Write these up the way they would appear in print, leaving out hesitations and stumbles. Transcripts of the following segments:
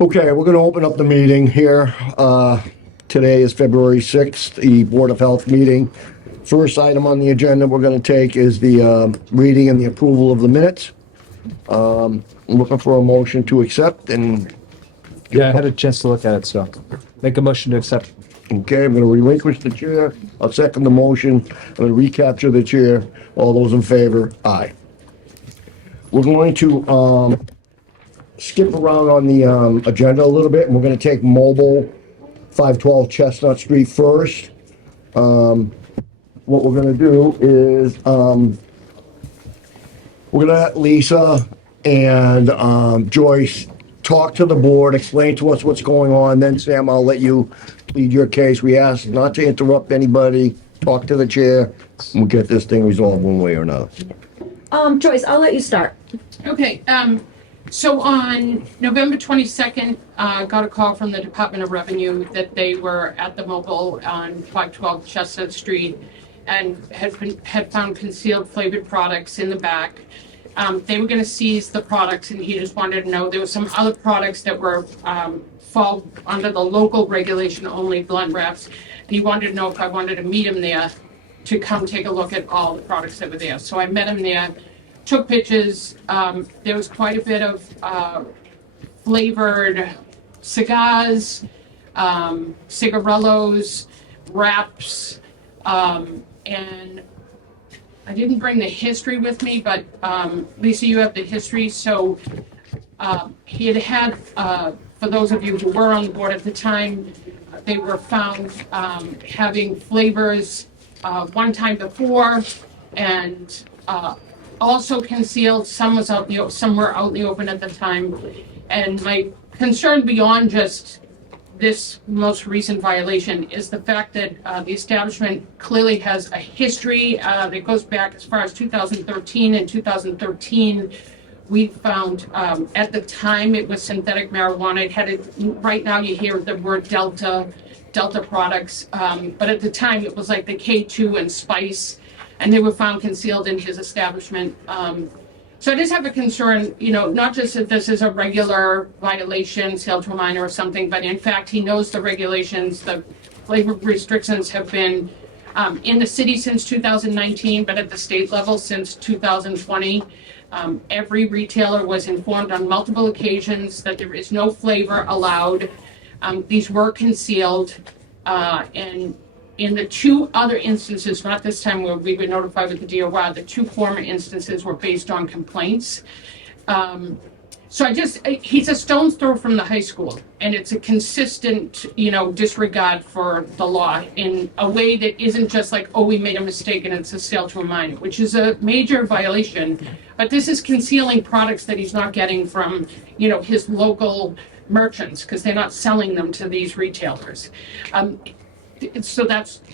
Okay, we're gonna open up the meeting here. Today is February 6th, the Board of Health meeting. First item on the agenda we're gonna take is the reading and the approval of the minutes. I'm looking for a motion to accept and, Yeah, I had a chance to look at it, so make a motion to accept. okay, I'm gonna relinquish the chair. I'll second the motion. I'm gonna recapture the chair. All those in favor? Aye. We're going to skip around on the agenda a little bit, and we're gonna take mobile 512 Chestnut Street first. What we're gonna do is, we're gonna let Lisa and Joyce talk to the board, explain to us what's going on, then Sam, I'll let you plead your case. We ask not to interrupt anybody, talk to the chair, and we'll get this thing resolved one way or another. Joyce, I'll let you start. Okay, so on November 22nd, got a call from the Department of Revenue that they were at the mobile on 512 Chestnut Street and had found concealed flavored products in the back. They were gonna seize the products, and he just wanted to know, there were some other products that were, fall under the local regulation only, blunt wraps. And he wanted to know if I wanted to meet him there to come take a look at all the products that were there. So I met him there, took pictures. There was quite a bit of flavored cigars, cigarillos, wraps, and I didn't bring the history with me, but Lisa, you have the history. So he had, for those of you who were on the board at the time, they were found having flavors one time before, and also concealed. Some was out, some were out in the open at the time. And my concern beyond just this most recent violation is the fact that the establishment clearly has a history that goes back as far as 2013. In 2013, we found at the time it was synthetic marijuana. It had right now you hear the word Delta products, but at the time it was like the K2 and Spice, and they were found concealed in his establishment. So I just have a concern, not just that this is a regular violation, sale to a minor or something, but in fact, he knows the regulations. The flavor restrictions have been in the city since 2019, but at the state level since 2020. Every retailer was informed on multiple occasions that there is no flavor allowed. These were concealed, and in the two other instances, not this time where we were notified with the DOR, the two former instances were based on complaints. So he's a stone's throw from the high school, and it's a consistent, disregard for the law in a way that isn't just like, oh, we made a mistake and it's a sale to a minor, which is a major violation. But this is concealing products that he's not getting from, his local merchants, because they're not selling them to these retailers. So those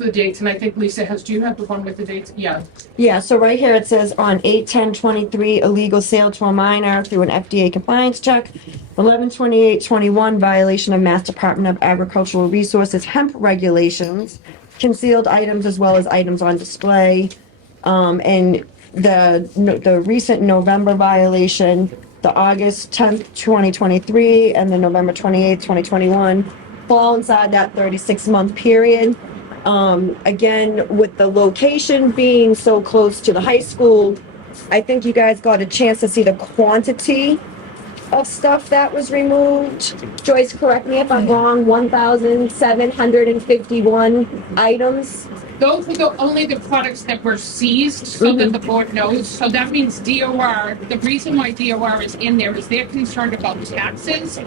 are the dates, and I think Lisa do you have the one with the dates? Yeah. Yeah, so right here it says on 8/10/23, illegal sale to a minor through an FDA compliance check. 11/28/21, violation of Mass Department of Agricultural Resources hemp regulations, concealed items as well as items on display. And the recent November violation, the August 10th, 2023, and the November 28th, 2021. Fall inside that 36-month period. Again, with the location being so close to the high school, I think you guys got a chance to see the quantity of stuff that was removed. Joyce, correct me if I'm wrong, 1,751 items. Those were only the products that were seized, so that the board knows. So that means DOR, the reason why DOR is in there is they're concerned about taxes.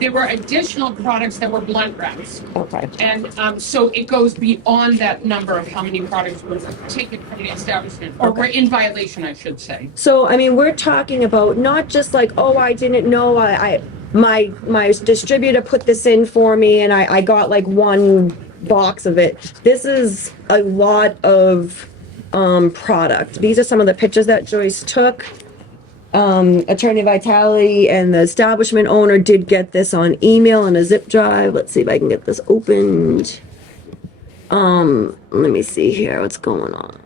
There were additional products that were blunt wraps. Okay. And so it goes beyond that number of how many products were taken from the establishment, or were in violation, I should say. So, I mean, we're talking about not just like, oh, I didn't know, my distributor put this in for me and I got like one box of it. This is a lot of product. These are some of the pictures that Joyce took. Attorney Vitale and the establishment owner did get this on email and a zip drive. Let's see if I can get this opened. Let me see here what's going on.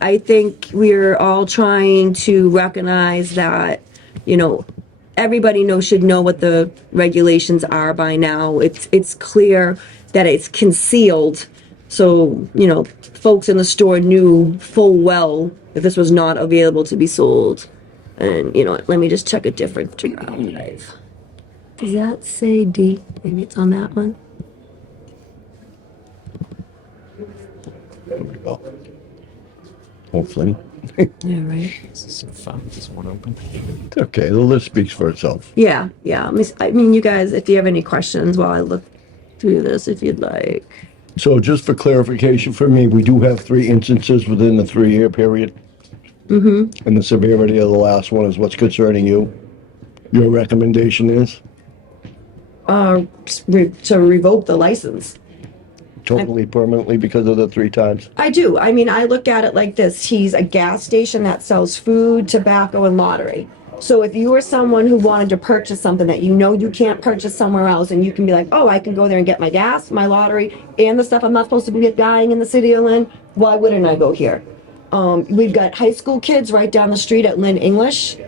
I think we're all trying to recognize that, everybody should know what the regulations are by now. It's clear that it's concealed. So, folks in the store knew full well that this was not available to be sold. And, let me just check a different drive. Does that say D? Maybe it's on that one. There we go. Hopefully. Yeah, right. This is so fun. This one open. Okay, the list speaks for itself. Yeah. I mean, you guys, if you have any questions while I look through this, if you'd like. So just for clarification for me, we do have 3 instances within the 3-year period. Mm-hmm. And the severity of the last one is what's concerning you. Your recommendation is To revoke the license. totally permanently because of the 3 times. I do. I mean, I look at it like this. He's a gas station that sells food, tobacco, and lottery. So if you are someone who wanted to purchase something that you can't purchase somewhere else, and you can be like, oh, I can go there and get my gas, my lottery, and the stuff I'm not supposed to be buying in the city of Lynn, why wouldn't I go here? We've got high school kids right down the street at Lynn English.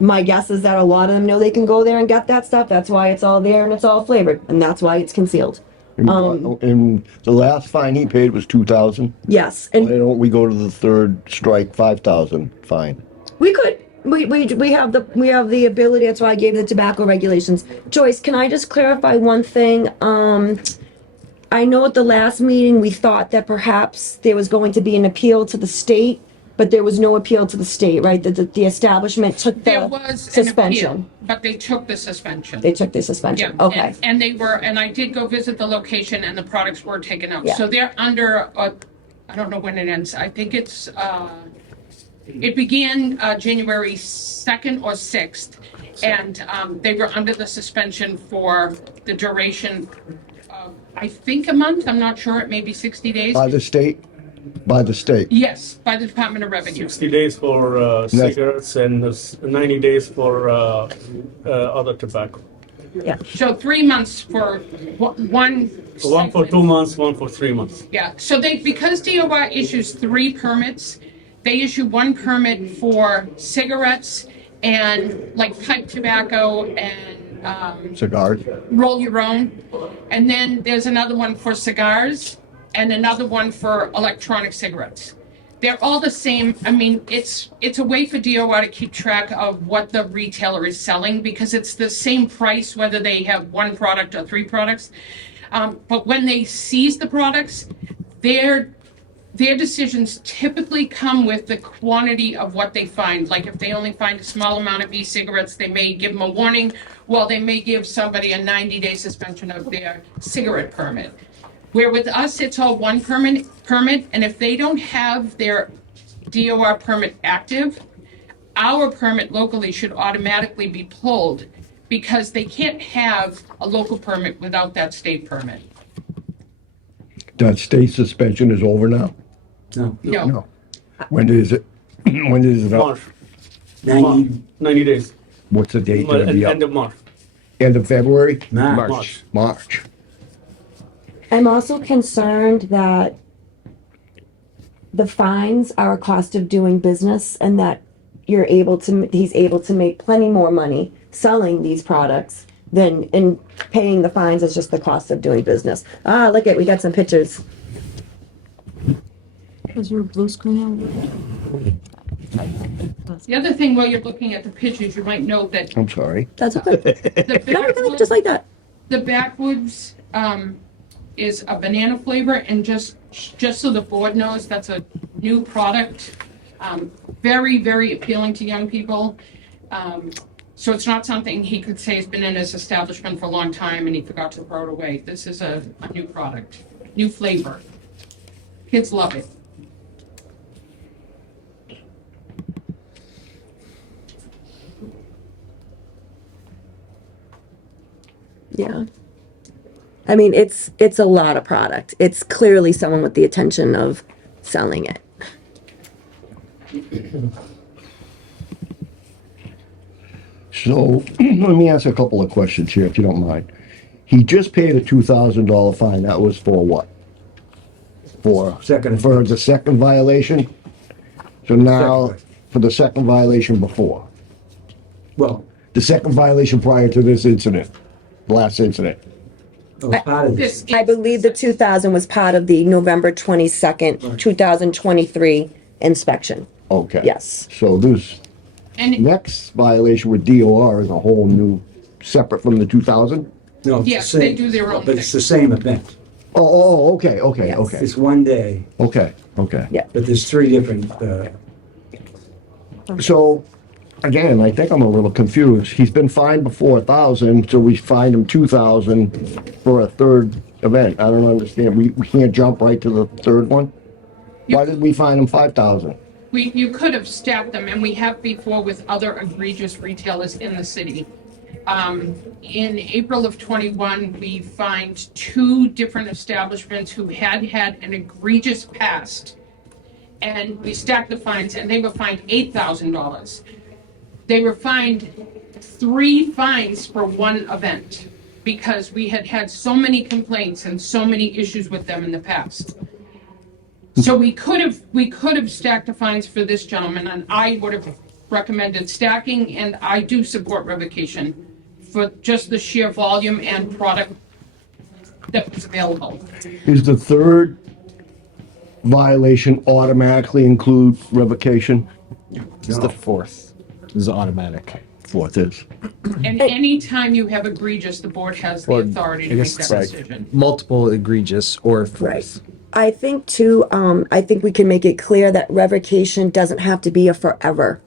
My guess is that a lot of them know they can go there and get that stuff. That's why it's all there and it's all flavored, and that's why it's concealed. And the last fine he paid was $2,000. Yes, Why and don't we go to the third strike, $5,000 fine? we could. We have the ability. That's why I gave the tobacco regulations. Joyce, can I just clarify one thing? I know at the last meeting we thought that perhaps there was going to be an appeal to the state, but there was no appeal to the state, right? The establishment took There the was an suspension. appeal, but they took the suspension. They took the Yeah, suspension. Okay. and they were, and I did go visit the location, and the products were taken out. Yeah. So they're under, I don't know when it ends. I think it's, it began January 2nd or 6th, and they were under the suspension for the duration of, I think, a month. I'm not sure. It may be 60 days. By the state? By the state. Yes, by the Department of Revenue. 60 days for cigarettes and 90 days for other tobacco. Yeah. So 3 months for one. One for 2 months, one for 3 months. Yeah, so because DOI issues 3 permits, they issue 1 permit for cigarettes and like pipe tobacco and Cigars? roll your own. And then there's another one for cigars and another one for electronic cigarettes. They're all the same. I mean, it's a way for DOI to keep track of what the retailer is selling because it's the same price whether they have 1 product or 3 products. But when they seize the products, their decisions typically come with the quantity of what they find. Like if they only find a small amount of e-cigarettes, they may give them a warning, while they may give somebody a 90-day suspension of their cigarette permit. Where with us, it's all 1 permit, and if they don't have their DOR permit active, our permit locally should automatically be pulled because they can't have a local permit without that state permit. That state suspension is over now? No. When is it? When is it up? March. 90 days. What's the date gonna be End up? of March. End of February? March. March. I'm also concerned that the fines are a cost of doing business and that he's able to make plenty more money selling these products than in paying the fines is just the cost of doing business. Look we got some pictures. Is your blue screen on? The other thing, while you're looking at the pictures, you might note that I'm sorry. That's okay. the No, we're gonna backwoods, just like that. the backwoods is a banana flavor, and just so the board knows, that's a new product. Very, very appealing to young people. So it's not something he could say has been in his establishment for a long time and he forgot to throw it away. This is a new product, new flavor. Kids love it. Yeah. I mean, it's a lot of product. It's clearly someone with the intention of selling it. So, let me ask a couple of questions here, if you don't mind. He just paid a $2,000 fine. That was for what? For the second violation? So now, Second. for the second violation before. Well, The second violation prior to this incident, last incident. It was part of this. This I believe the 2000 was part of the November 22nd, 2023 inspection. Okay. Yes. So this And next violation with DOR is a whole new, separate from the 2000? No, it's the Yes, they same, do their own but it's thing. the same event. Okay, Yes. okay, It's one day, okay. Yeah. but there's three different, So, again, I think I'm a little confused. He's been fined before 1,000, so we fined him 2,000 for a third event. I don't understand. We can't jump right to the third one? Why did we fine him 5,000? you could have stacked them, and we have before with other egregious retailers in the city. In April of '21, we fined 2 different establishments who had an egregious past. And we stacked the fines, and they were fined $8,000. They were fined 3 fines for one event because we had so many complaints and so many issues with them in the past. So we could have stacked the fines for this gentleman, and I would have recommended stacking, and I do support revocation for just the sheer volume and product that was available. Is the third violation automatically include revocation? It's the fourth. This is automatic. Fourth is. And anytime you have egregious, the board has the Or, authority I to make guess that it's decision. multiple egregious or fourth. Right. I think too, I think we can make it clear that revocation doesn't have to be a forever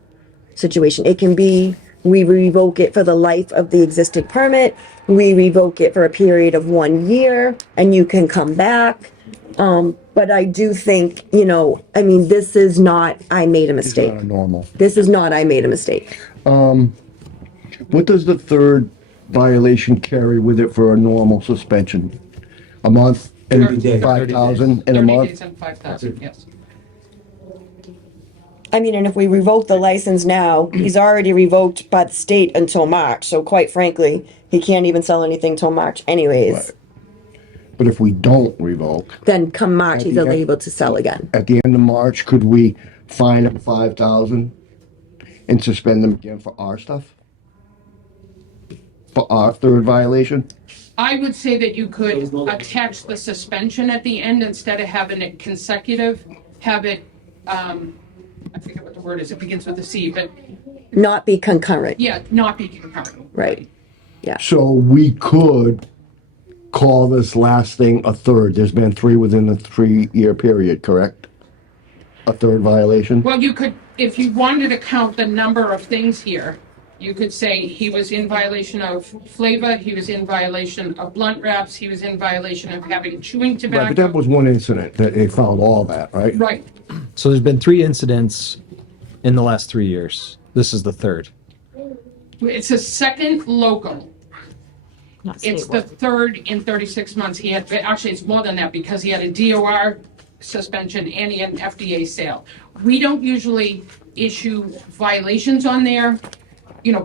situation. It can be, we revoke it for the life of the existing permit, we revoke it for a period of 1 year, and you can come back. But I do think, I mean, this is not, I made a It's mistake. not a normal. This is not, I made a mistake. What does the third violation carry with it for a normal suspension? A month 30 and days. 5,000 in a 30 month? days and 5,000, yes. I mean, and if we revoke the license now, he's already revoked by the state until March. So quite frankly, he can't even sell anything till March anyways. Right. But if we don't revoke, Then come March, he's the end- able to sell again. at the end of March, could we fine him 5,000 and suspend him again for our stuff? For our third violation? I would say that you could attach the suspension at the end instead of having it consecutive, have it, I forget what the word is, it begins with a C, but Not be concurrent, yeah, not be concurrent. right? So we could call this last thing a third. There's been 3 within the 3-year period, correct? A third violation? Well, you could, if you wanted to count the number of things here, you could say he was in violation of flavor, he was in violation of blunt wraps, he was in violation of having chewing Right, but that tobacco. was one incident that they found all that, right? Right, So there's been 3 incidents in the last 3 years. This is the third. it's a second local. It's the third in 36 months. He had, actually, it's more than that because he had a DOR suspension and he had an FDA sale. We don't usually issue violations on there,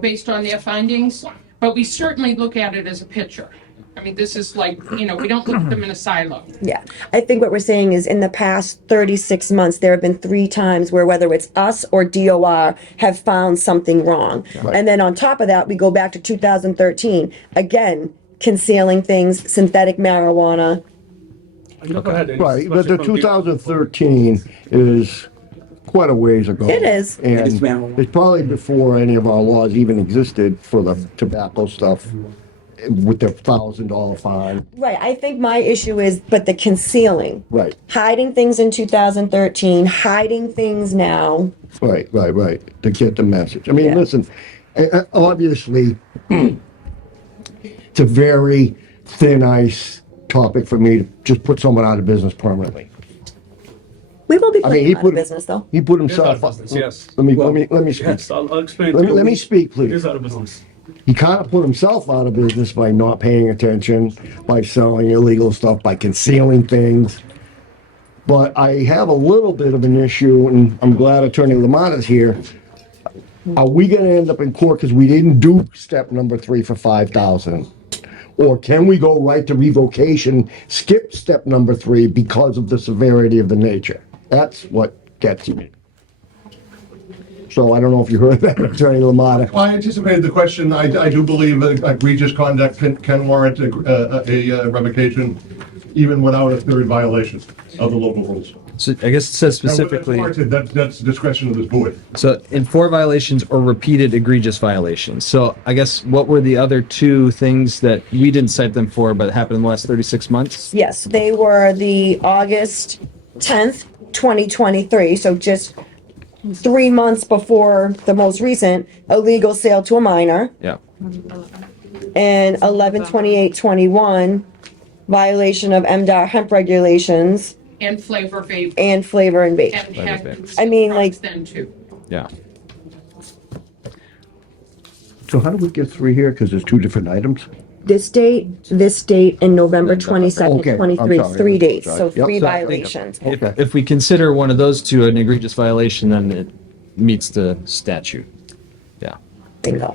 based on their findings, but we certainly look at it as a picture. I mean, this is like, we don't look at them in a silo. Yeah. I think what we're saying is in the past 36 months, there have been 3 times where whether it's us or DOR have found something wrong. Right. And then on top of that, we go back to 2013, again, concealing things, synthetic marijuana. I never had any Right, but the suspension from 2013 is quite a ways ago. It is. And It's marijuana. it's probably before any of our laws even existed for the tobacco stuff with the $1,000 fine. Right. I think my issue is, but the concealing. Right, Hiding things in 2013, hiding things now. right, to get the message. I mean, Yeah. listen, obviously, it's a very thin ice topic for me to just put someone out of business permanently. We will be I mean, putting he him out of put, business though. he put It is out himself of up. business, yes. Let me speak. Yes, I'll explain. Let to me, you. let me speak, It please. is out of business. He kind of put himself out of business by not paying attention, by selling illegal stuff, by concealing things. But I have a little bit of an issue, and I'm glad Attorney Lamont is here. Are we gonna end up in court because we didn't do step number 3 for 5,000? Or can we go right to revocation, skip step number 3 because of the severity of the nature? That's what gets me. So I don't know if you heard that, Attorney Lamada. Well, I anticipated the question. I do believe that egregious conduct can warrant a revocation even without a third violation of the local rules. So I guess it says Now, whether it's specifically, warranted, that's the discretion of this board. so in 4 violations or repeated egregious violations. So I guess what were the other 2 things that we didn't cite them for, but happened in the last 36 months? Yes, they were the August 10th, 2023, so just 3 months before the most recent illegal sale to a minor, Yeah. and 11/28/21 violation of MDOT hemp regulations And flavor vape. and flavor and vape. And Flavor had vape. I mean, like- then too. Yeah. So how do we get 3 here? Because there's 2 different items? This date, and November 22nd, Okay, I'm 23, sorry. 3 days, so Sorry. Yep. 3 Sorry. violations. Okay. If we consider one of those 2 an egregious violation, then it meets the statute. Yeah. Bingo.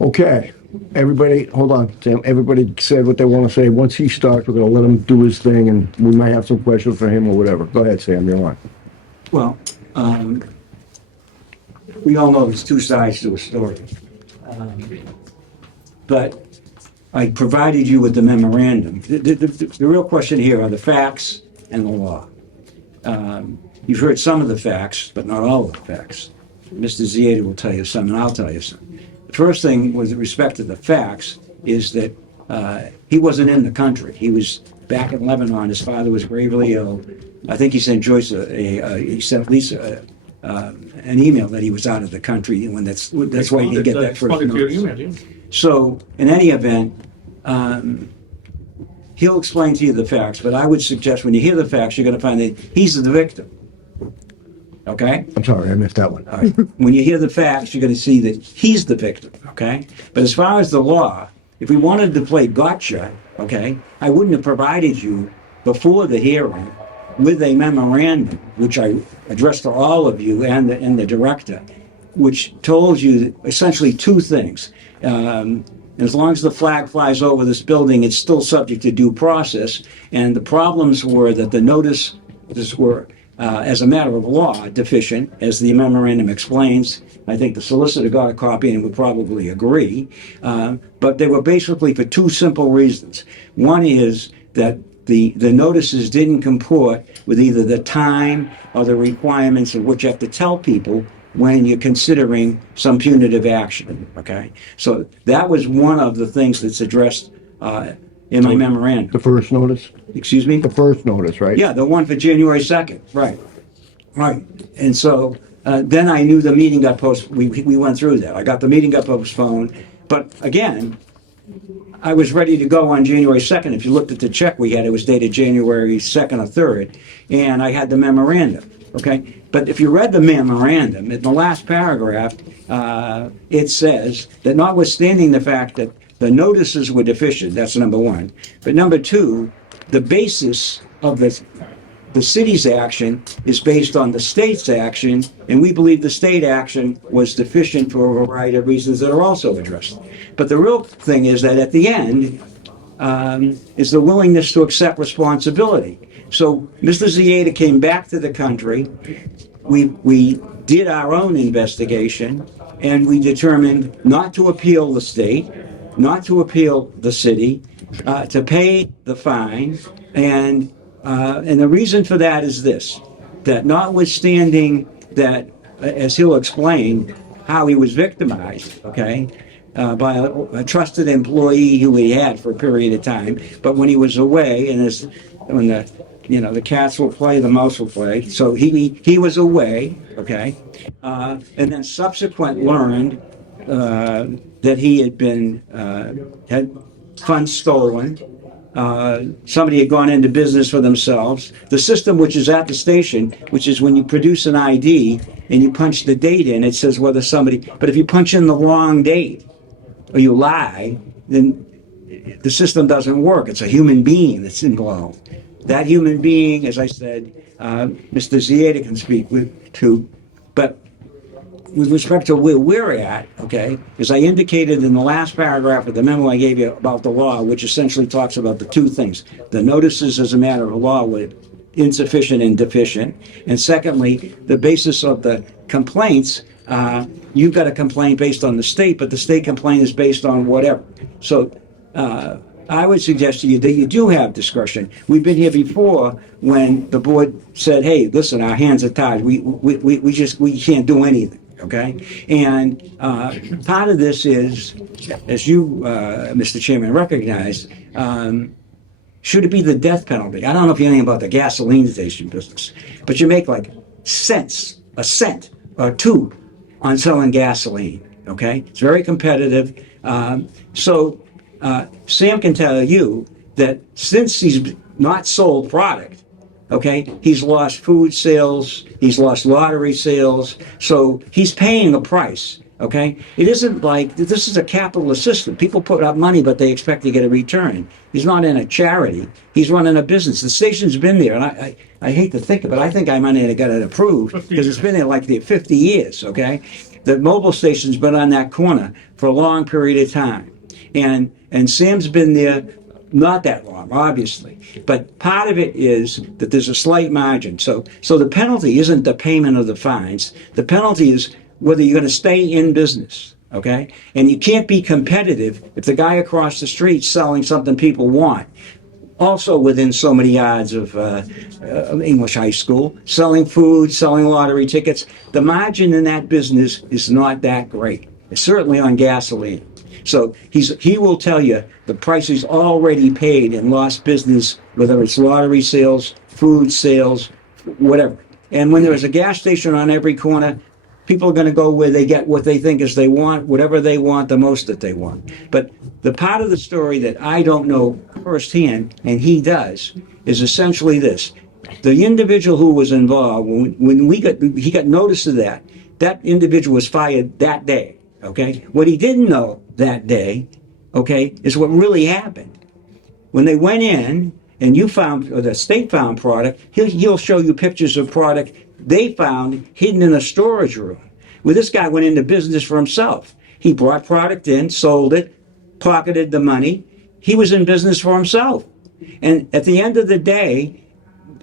Okay, everybody, hold on, Sam. Everybody said what they want to say. Once he starts, we're going to let him do his thing, and we might have some questions for him or whatever. Go ahead, Sam, you're on. Well, we all know there's 2 sides to a story. But I provided you with the memorandum. The real question here are the facts and the law. You've heard some of the facts, but not all of the facts. Mr. Zieta will tell you some, and I'll tell you some. The first thing with respect to the facts is that he wasn't in the country. He was back in Lebanon. His father was gravely ill. I think he sent Joyce he sent Lisa an email that he was out of the country, and that's why he didn't get that first notice. So, in any event, he'll explain to you the facts, but I would suggest when you hear the facts, you're going to find that he's the victim. Okay? I'm sorry, I missed that one. All right. When you hear the facts, you're going to see that he's the victim. Okay? But as far as the law, if we wanted to play gotcha, okay, I wouldn't have provided you before the hearing with a memorandum, which I addressed to all of you and the director, which told you essentially 2 things. As long as the flag flies over this building, it's still subject to due process. And the problems were that the notices were, as a matter of law, deficient, as the memorandum explains. I think the solicitor got a copy and would probably agree. But they were basically for 2 simple reasons. One is that the notices didn't comport with either the time or the requirements of what you have to tell people when you're considering some punitive action, okay? So that was one of the things that's addressed in my memorandum. The first notice? Excuse me? The first notice, right? Yeah, the one for January 2nd, right. Right, and so then I knew the meeting got postponed. We went through that. I got the meeting got postponed, but again, I was ready to go on January 2nd. If you looked at the check we had, it was dated January 2nd or 3rd, and I had the memorandum, okay? But if you read the memorandum, in the last paragraph, it says that notwithstanding the fact that the notices were deficient, that's number 1. But number 2, the basis of the city's action is based on the state's action, and we believe the state action was deficient for a variety of reasons that are also addressed. But the real thing is that at the end is the willingness to accept responsibility. So Mr. Zieta came back to the country. We did our own investigation, and we determined not to appeal the state, not to appeal the city, to pay the fine, and the reason for that is this, that notwithstanding that, as he'll explain, how he was victimized, okay, by a trusted employee who he had for a period of time, but when he was away, and when the cats will play, the mouse will play, so he was away, okay, and then subsequent learned that he had funds stolen. Somebody had gone into business for themselves. The system which is at the station, which is when you produce an ID and you punch the date in, it says whether but if you punch in the wrong date or you lie, then the system doesn't work. It's a human being that's involved. That human being, as I said, Mr. Zieta can speak to, but with respect to where we're at, okay, as I indicated in the last paragraph of the memo I gave you about the law, which essentially talks about the 2 things. The notices as a matter of law were insufficient and deficient. And secondly, the basis of the complaints you've got a complaint based on the state, but the state complaint is based on whatever. So I would suggest to you that you do have discretion. We've been here before when the board said, hey, listen, our hands are tied. We can't do anything. Okay, and part of this is, as you, Mr. Chairman, recognize, should it be the death penalty? I don't know if you know anything about the gasoline station business, but you make like a cent or two on selling gasoline. Okay, it's very competitive. So Sam can tell you that since he's not sold product, okay, he's lost food sales, he's lost lottery sales, so he's paying a price, okay? It isn't like, this is a capitalist system. People put up money, but they expect to get a return. He's not in a charity, he's running a business. The station's been there, and I hate to think of it, I think I might have got it approved, because it's been there like 50 years, okay? The mobile station's been on that corner for a long period of time. And Sam's been there not that long, obviously, but part of it is that there's a slight margin. So the penalty isn't the payment of the fines. The penalty is whether you're going to stay in business, okay? And you can't be competitive if the guy across the street selling something people want, also within so many yards of English high school, selling food, selling lottery tickets. The margin in that business is not that great. It's certainly on gasoline. So he will tell you the price he's already paid in lost business, whether it's lottery sales, food sales, whatever. And when there's a gas station on every corner, people are going to go where they get what they think is they want, whatever they want, the most that they want. But the part of the story that I don't know firsthand, and he does, is essentially this. The individual who was involved, when he got notice of that individual was fired that day. Okay, what he didn't know that day, okay, is what really happened. When they went in and you found, or the state found product, he'll show you pictures of product they found hidden in a storage room. Well, this guy went into business for himself. He brought product in, sold it, pocketed the money. He was in business for himself. And at the end of the day,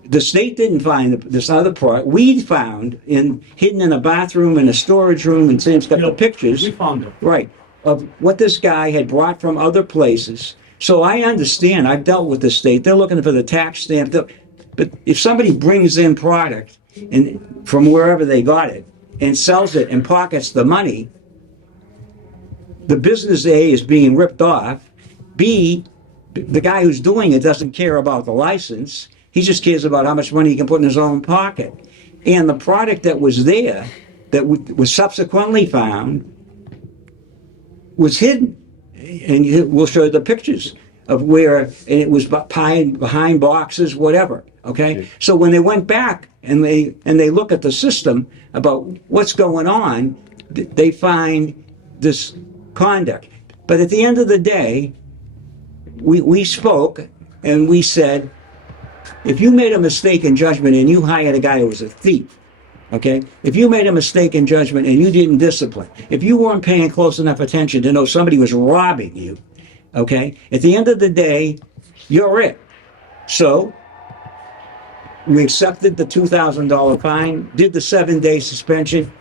the state didn't find this other part. We found hidden in a bathroom, in a storage room, and Sam's got the pictures. We found it. Right, of what this guy had brought from other places. So I understand, I've dealt with the state. They're looking for the tax stamp. But if somebody brings in product and from wherever they got it and sells it and pockets the money, the business A is being ripped off. B, the guy who's doing it doesn't care about the license. He just cares about how much money he can put in his own pocket. And the product that was there, that was subsequently found, was hidden. And we'll show you the pictures of where, and it was behind boxes, whatever. Okay? So when they went back and they look at the system about what's going on, they find this conduct. But at the end of the day, we spoke and we said, if you made a mistake in judgment and you hired a guy who was a thief, okay? If you made a mistake in judgment and you didn't discipline, if you weren't paying close enough attention to know somebody was robbing you, okay? At the end of the day, you're it. So we accepted the $2,000 fine, did the 7-day suspension,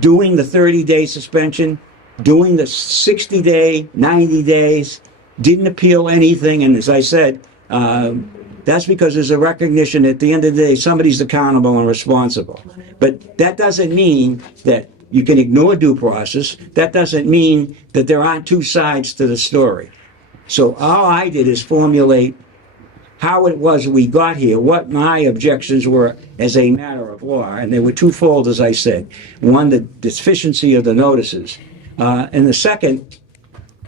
doing the 30-day suspension, doing the 60-day, 90 days, didn't appeal anything, and as I said, that's because there's a recognition at the end of the day, somebody's accountable and responsible. But that doesn't mean that you can ignore due process. That doesn't mean that there aren't two sides to the story. So all I did is formulate how it was we got here, what my objections were as a matter of law, and they were twofold, as I said. One, the deficiency of the notices, and the second,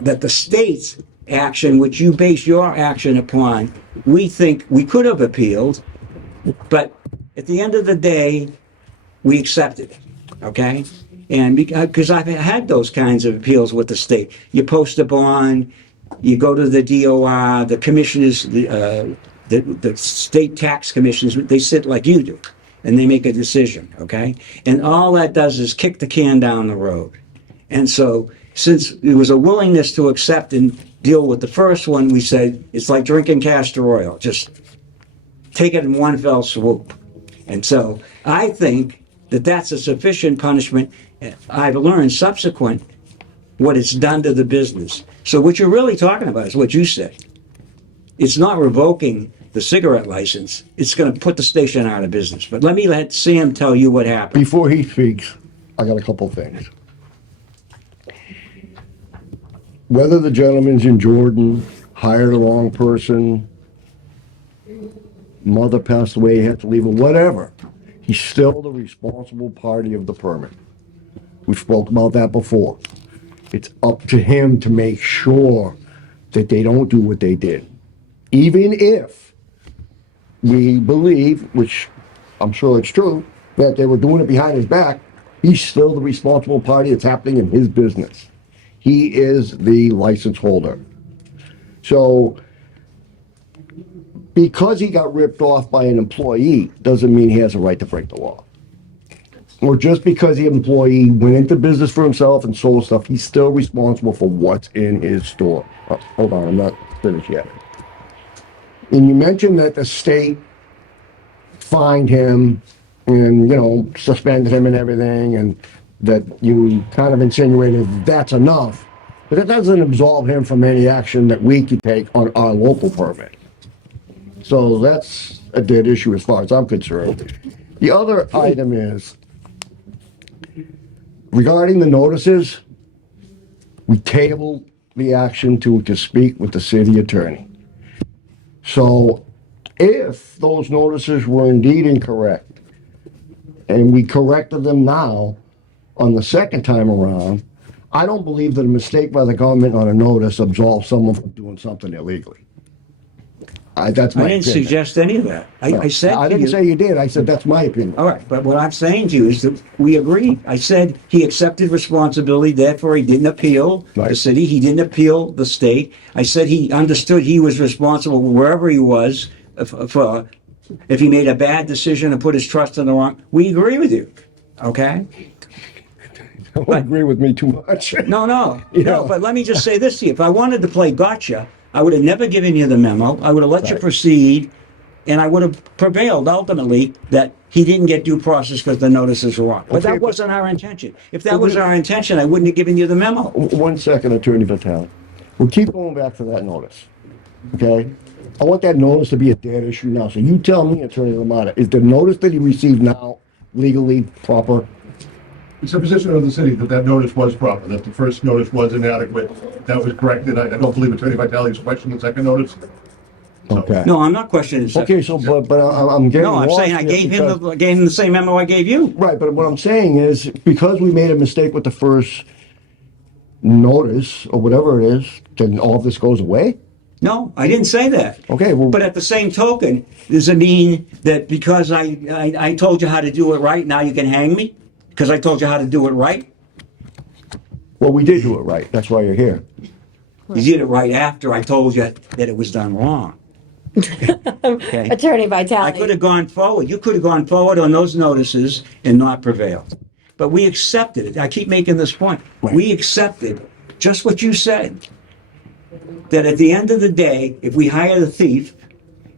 that the state's action, which you base your action upon, we think we could have appealed, but at the end of the day, we accepted it, okay? And because I've had those kinds of appeals with the state. You post a bond, you go to the DOR, the commissioners, the state tax commissioners, they sit like you do, and they make a decision, okay? And all that does is kick the can down the road. And so, since there was a willingness to accept and deal with the first one, we said, it's like drinking castor oil. Just take it in one fell swoop. And so I think that that's a sufficient punishment. I've learned subsequent what it's done to the business. So what you're really talking about is what you said. It's not revoking the cigarette license. It's going to put the station out of business. But let Sam tell you what happened. Before he speaks, I got a couple things. Whether the gentleman's in Jordan, hired the wrong person, mother passed away, he had to leave, or whatever, he's still the responsible party of the permit. We spoke about that before. It's up to him to make sure that they don't do what they did. Even if we believe, which I'm sure it's true, that they were doing it behind his back, he's still the responsible party. It's happening in his business. He is the license holder. So, because he got ripped off by an employee, doesn't mean he has a right to break the law. Or just because the employee went into business for himself and sold stuff, he's still responsible for what's in his store. Oh, hold on, I'm not finished yet. And you mentioned that the state fined him and, suspended him and everything, and that you kind of insinuated that's enough. But that doesn't absolve him from any action that we could take on our local permit. So that's a dead issue as far as I'm concerned. The other item is, regarding the notices, we tabled the action to speak with the city attorney. So if those notices were indeed incorrect, and we corrected them now on the second time around, I don't believe that a mistake by the government on a notice absolves someone from doing something illegally. That's my I didn't opinion. suggest any of that. I said I to didn't you, say you did. I said that's my opinion. all right, but what I'm saying to you is that we agreed. I said he accepted responsibility, therefore he didn't appeal the Right. city, he didn't appeal the state. I said he understood he was responsible wherever he was for if he made a bad decision and put his trust in the wrong. We agree with you, okay? Don't agree with me too much. No, Yeah. but let me just say this to you. If I wanted to play gotcha, I would have never given you the memo. I would have let you Right. proceed, and I would have prevailed ultimately that he didn't get due process because the notices were wrong. But Okay, that but- wasn't our intention. If that was our intention, I wouldn't have given you the memo. 1 second, Attorney Vitale. We'll keep going back to that notice, okay? I want that notice to be a dead issue now. So you tell me, Attorney Lamada, is the notice that he received now legally proper? It's the position of the city that that notice was proper, that the first notice was inadequate. That was corrected. I don't believe Attorney Vitale's questioned the second notice. Okay. No, I'm not questioning. Okay, so, but I'm getting No, I'm lost saying I here gave because- him the same memo I gave you. Right, but what I'm saying is, because we made a mistake with the first notice, or whatever it is, then all this goes away? No, I didn't say that. Okay, well. But at the same token, does it mean that because I told you how to do it right, now you can hang me? Because I told you how to do it right? Well, we did do it right. That's why you're here. You did it right after I told you that it was done wrong. Okay. Attorney I could Vitale. have gone forward. You could have gone forward on those notices and not prevailed. But we accepted it. I keep making this point. Right. We accepted just what you said. That at the end of the day, if we hired a thief,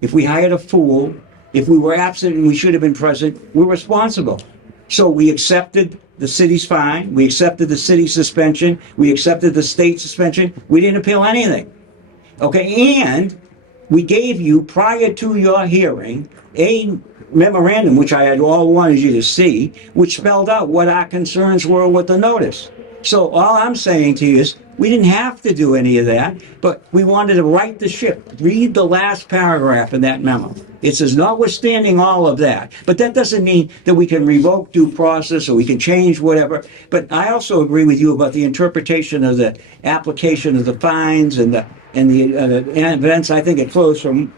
if we hired a fool, if we were absent and we should have been present, we're responsible. So we accepted the city's fine, we accepted the city's suspension, we accepted the state suspension, we didn't appeal anything. Okay, and we gave you, prior to your hearing, a memorandum, which I had all wanted you to see, which spelled out what our concerns were with the notice. So all I'm saying to you is, we didn't have to do any of that, but we wanted to right the ship. Read the last paragraph in that memo. It says, notwithstanding all of that, but that doesn't mean that we can revoke due process or we can change whatever. But I also agree with you about the interpretation of the application of the fines and the events. I think it flows from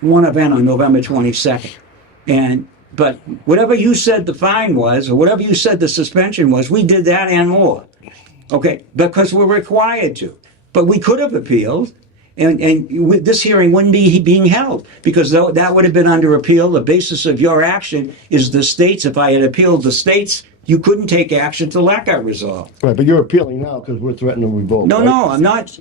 one event on November 22nd. But whatever you said the fine was, or whatever you said the suspension was, we did that and more. Okay, because we're required to. But we could have appealed, and this hearing wouldn't be being held, because that would have been under appeal. The basis of your action is the states. If I had appealed the states, you couldn't take action till that got resolved. Right, but you're appealing now because we're threatening to revoke. No, right? no, I'm not.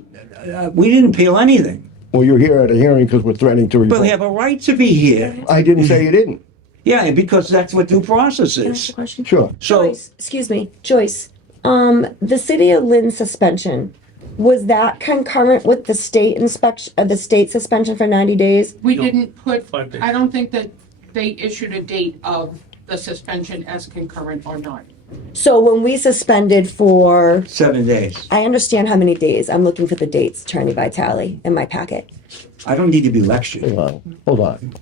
We didn't appeal anything. Well, you're here at a hearing because we're threatening to revoke. But we have a right to be here. I didn't say you didn't. Yeah, because that's what due process Can I ask is. a question? Sure. So, Joyce, excuse me, Joyce, the city of Lynn suspension, was that concurrent with the state inspection, the state suspension for 90 days? We No, didn't put, 5 days. I don't think that they issued a date of the suspension as concurrent or not. So when we suspended for, 7 days. I understand how many days, I'm looking for the dates, Attorney Vitale, in my packet. I don't need to be lectured. Hold on.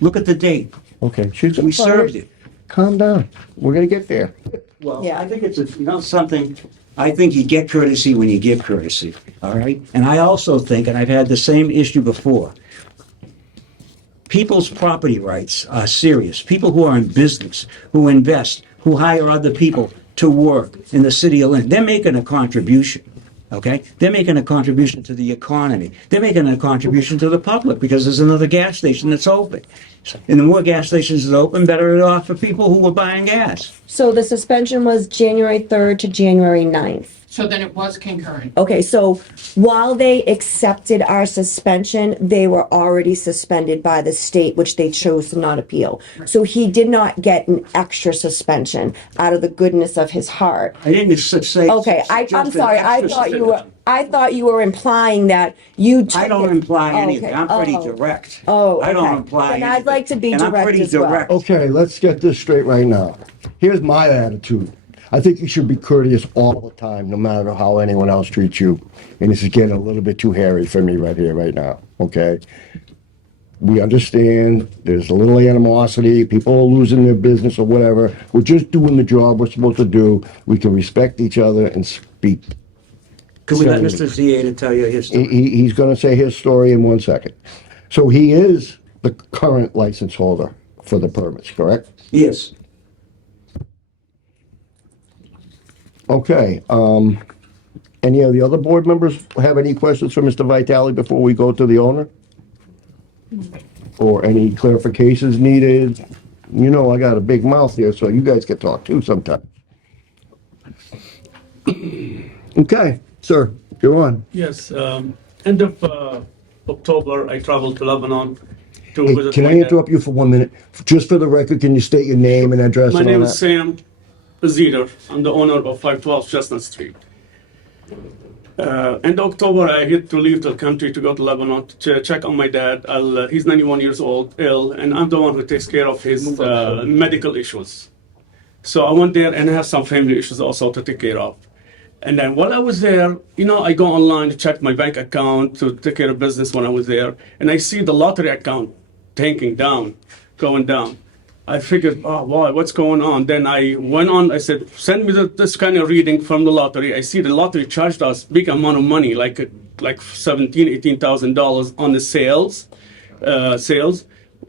Look at the date. Okay, she's. We served it. Calm down. We're gonna get there. Well, Yeah. I think it's something, I think you get courtesy when you give courtesy, all right? And I also think, and I've had the same issue before, people's property rights are serious. People who are in business, who invest, who hire other people to work in the city of Lynn, they're making a contribution, okay? They're making a contribution to the economy. They're making a contribution to the public because there's another gas station that's open. And the more gas stations that open, better it off for people who are buying gas. So the suspension was January 3rd to January 9th. So then it was concurrent. Okay, so while they accepted our suspension, they were already suspended by the state, which they chose to not appeal. So he did not get an extra suspension out of the goodness of his heart. I didn't say. Okay, I'm just an sorry, I extra thought you were implying that you took I don't it- imply anything. Okay, I'm pretty oh. direct. Oh, I don't okay. imply Then anything. I'd like to be And I'm direct pretty as well. direct. Okay, let's get this straight right now. Here's my attitude. I think you should be courteous all the time, no matter how anyone else treats you. And this is getting a little bit too hairy for me right here, right now, okay? We understand there's a little animosity, people are losing their business or whatever. We're just doing the job we're supposed to do. We can respect each other and speak. Could we let Mr. Zieta tell you his story? He's gonna say his story in 1 second. So he is the current license holder for the permits, correct? Yes. Okay, any of the other board members have any questions for Mr. Vitale before we go to the owner? Or any clarifications needed? You know, I got a big mouth here, so you guys can talk too sometimes. Okay, sir, you're on. Yes, end of October, I traveled to Lebanon to Hey, visit can my I dad. interrupt you for 1 minute? Just for the record, can you state your name and address My and all name that? is Sam Zeder. I'm the owner of 512 Chestnut Street. End of October, I had to leave the country to go to Lebanon to check on my dad. He's 91 years old, ill, and I'm the one who takes care of his medical issues. So I went there and I have some family issues also to take care of. And then while I was there, you know, I go online to check my bank account to take care of business when I was there, and I see the lottery account tanking down, going down. I figured, oh, wow, what's going on? Then I went on, I said, send me this kind of reading from the lottery. I see the lottery charged us big amount of money, like $17,000, $18,000 on the sales,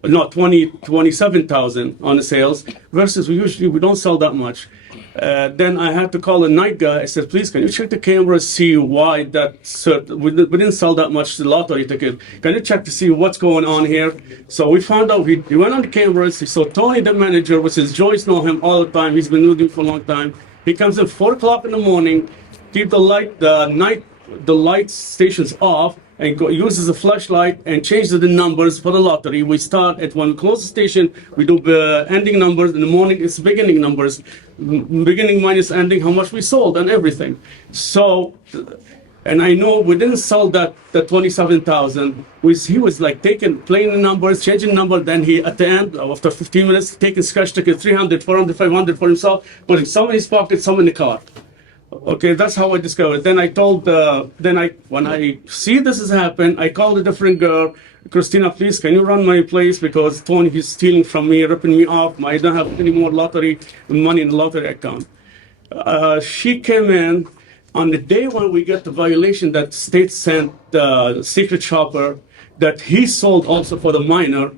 no, 27,000 on the sales, versus we don't sell that much. Then I had to call a night guy. I said, please, can you check the camera, see why we didn't sell that much the lottery ticket. Can you check to see what's going on here? So we found out, he went on the cameras. He saw Tony, the manager, which is Joyce, know him all the time. He's been with him for a long time. He comes in 4 o'clock in the morning, keep the light stations off, and uses a flashlight and changes the numbers for the lottery. We start at when we close the station, we do the ending numbers. In the morning, it's beginning numbers, beginning minus ending, how much we sold and everything. So, and I know we didn't sell the 27,000. He was like playing the numbers, changing the number. Then he, at the end, after 15 minutes, taking scratch ticket, 300, 400, 500 for himself, putting some in his pocket, some in the car. Okay, that's how I discovered. Then I told, when I see this has happened, I called a different girl, Christina, please, can you run my place? Because Tony, he's stealing from me, ripping me off. I don't have any more money in the lottery account. She came in on the day when we got the violation that state sent the secret shopper that he sold also for the minor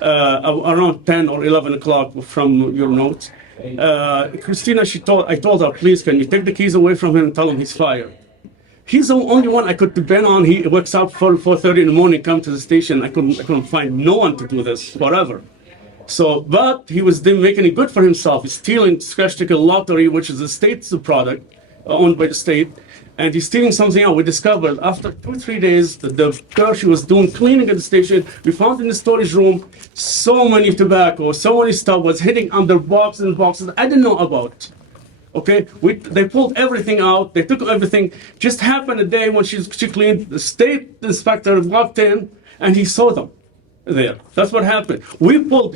around 10 or 11 o'clock from your notes. Christina, I told her, please, can you take the keys away from him and tell him he's fired? He's the only one I could depend on. He wakes up for 4:30 in the morning, come to the station. I couldn't find no one to do this forever. So, but he was then making it good for himself. He's stealing scratch ticket lottery, which is the state's product, owned by the state. and he's stealing something out. We discovered after 2-3 days that the girl, she was doing cleaning at the station. We found in the storage room so many tobacco, so many stuff was hitting under boxes and boxes I didn't know about. Okay, they pulled everything out. They took everything. Just happened a day when she cleaned. The state inspector walked in and he saw them there. That's what happened.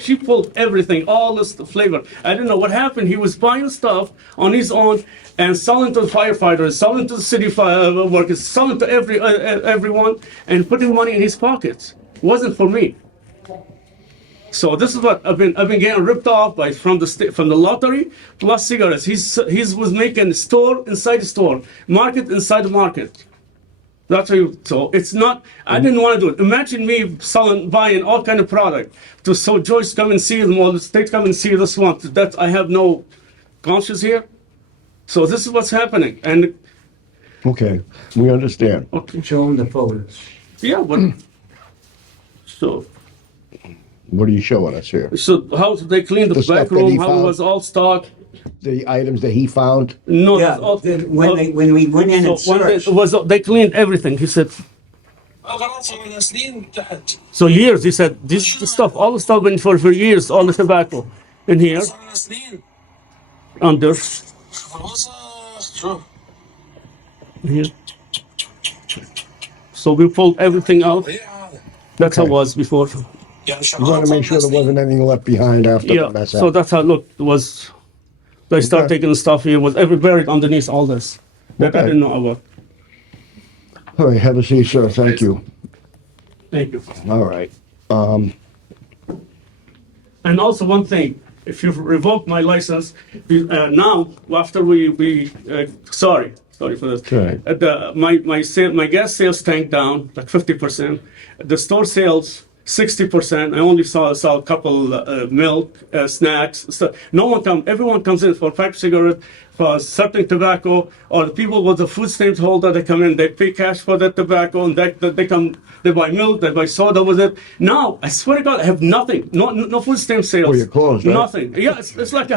She pulled everything, all this flavor. I didn't know what happened. He was buying stuff on his own and selling to the firefighters, selling to the city fire workers, selling to everyone, and putting money in his pockets. It wasn't for me. So this is what I've been getting ripped off from the lottery plus cigarettes. He was making store inside the store, market inside the market. That's how so it's not, I didn't want to do it. Imagine me buying all kind of product so Joyce come and see them, or the state come and see this one. That I have no conscience here. So this is what's happening. And Okay, we understand. Show them the photos. yeah, but so What are you showing us here? how they cleaned the The stuff back that he room, how it found? was all stocked. The items that he found? No, Yeah, when we went in and searched. they cleaned everything. He said. So years, he said, this stuff, all the stuff been for years, all the tobacco in here, under, here. So we pulled everything out. That's how it was before. You want to make sure there wasn't anything left behind after the Yeah, mess so happened. that's how it looked. It was, they started Okay. taking the stuff here, was buried underneath all this. That I Okay. didn't know about. All right, have a seat, sir. Thank you. Thank you. All right. And also one thing, if you revoke my license, now, after sorry for this. Okay. My gas sales tanked down like 50%. The store sales, 60%. I only sell a couple milk, snacks. So everyone comes in for packed cigarette, for certain tobacco, or the people with the food stamp holder, they come in, they pay cash for that tobacco, and they buy milk, they buy soda with it. Now, I swear to God, I have nothing. No food stamp sales. Oh, you're closed, right? Nothing. Yeah, it's like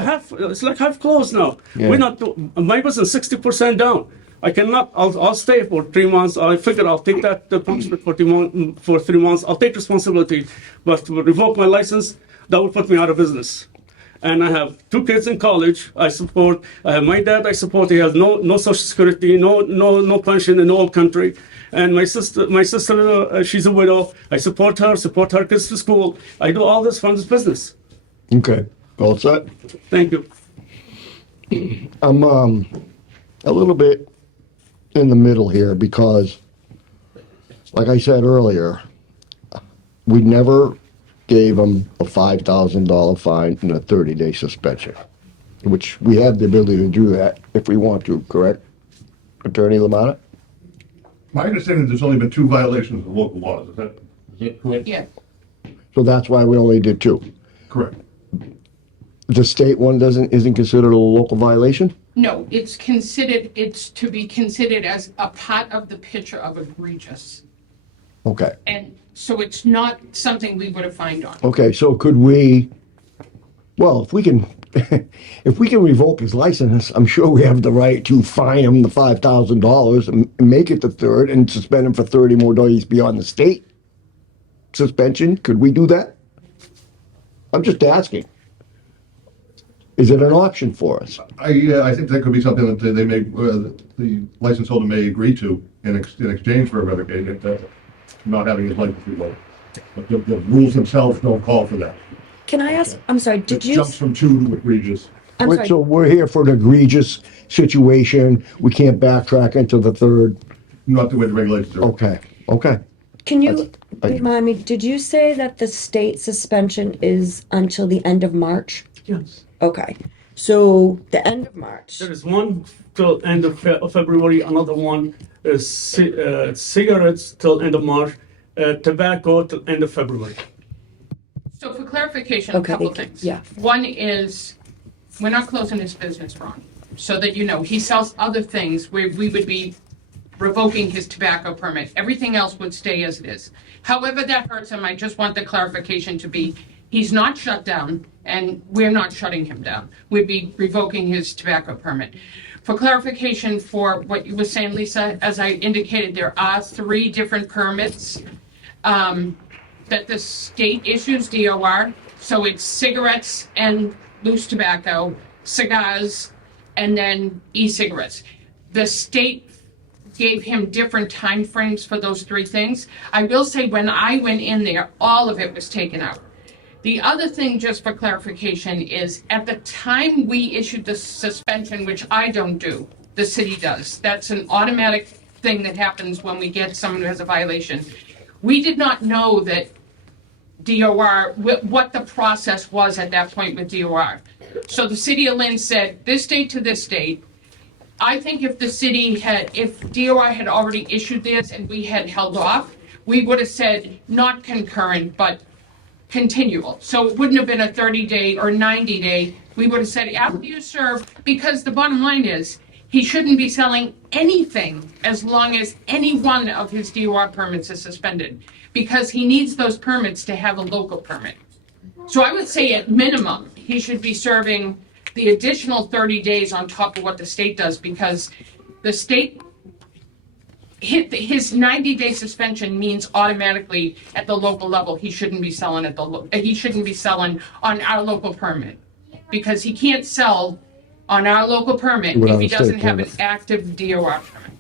half closed now. Yeah. We're not, my business 60% down. I cannot, I'll stay for 3 months. I figure I'll take that punishment for 3 months. I'll take responsibility. But to revoke my license, that would put me out of business. And I have 2 kids in college. I have my dad. I support. He has no social security, no pension in the whole country. And my sister, she's a widow. I support her kids to school. I do all this from this business. Okay, all set? Thank you. I'm a little bit in the middle here because, like I said earlier, we never gave him a $5,000 fine and a 30-day suspension, which we have the ability to do that if we want to, correct? Attorney Lamanna? My understanding is there's only been 2 violations of local laws. Is that correct? Yeah. So that's why we only did 2. Correct. The state one isn't considered a local violation? No, it's to be considered as a part of the picture of egregious. Okay. And so it's not something we would have fined on. Okay, so could we, well, if we can revoke his license, I'm sure we have the right to fine him the $5,000 and make it the 3rd and suspend him for 30 more days beyond the state suspension. Could we do that? I'm just asking. Is it an option for us? I think that could be something that they may, the license holder may agree to in exchange for a revocation, not having his license revoked. But the rules themselves don't call for that. Can I ask, I'm sorry, It jumps from 2 to egregious. I'm sorry, So we're here for an egregious situation. We can't backtrack into the 3rd. Not the way the regulations are. Okay. can you I- remind me, did you say that the state suspension is until the end of March? Yes. Okay, so the end of March. There is one till end of February, another one is cigarettes till end of March, tobacco till end of February. So for clarification, a Okay, couple thank you. things. Yeah. One is, we're not closing his business, Ron. So that you know, he sells other things where we would be revoking his tobacco permit. Everything else would stay as it is. However that hurts him, I just want the clarification to be, he's not shut down, and we're not shutting him down. We'd be revoking his tobacco permit. For clarification for what you were saying, Lisa, as I indicated, there are 3 different permits that the state issues, DOR. So it's cigarettes and loose tobacco, cigars, and then e-cigarettes. The state gave him different timeframes for those 3 things. I will say when I went in there, all of it was taken out. The other thing, just for clarification, is at the time we issued the suspension, which I don't do, the city does. That's an automatic thing that happens when we get someone who has a violation. We did not know that DOR, what the process was at that point with DOR. So the city of Lynn said, this date to this date. I think if if DOR had already issued this and we had held off, we would have said not concurrent, but continual. So it wouldn't have been a 30-day or 90-day. We would have said after you serve, because the bottom line is he shouldn't be selling anything as long as any one of his DOR permits is suspended, because he needs those permits to have a local permit. So I would say at minimum, he should be serving the additional 30 days on top of what the state does, because the state, his 90-day suspension means automatically at the local level he shouldn't be selling on our local permit, because he can't sell on our local permit Without if he a state doesn't have an permit. active DOR permit.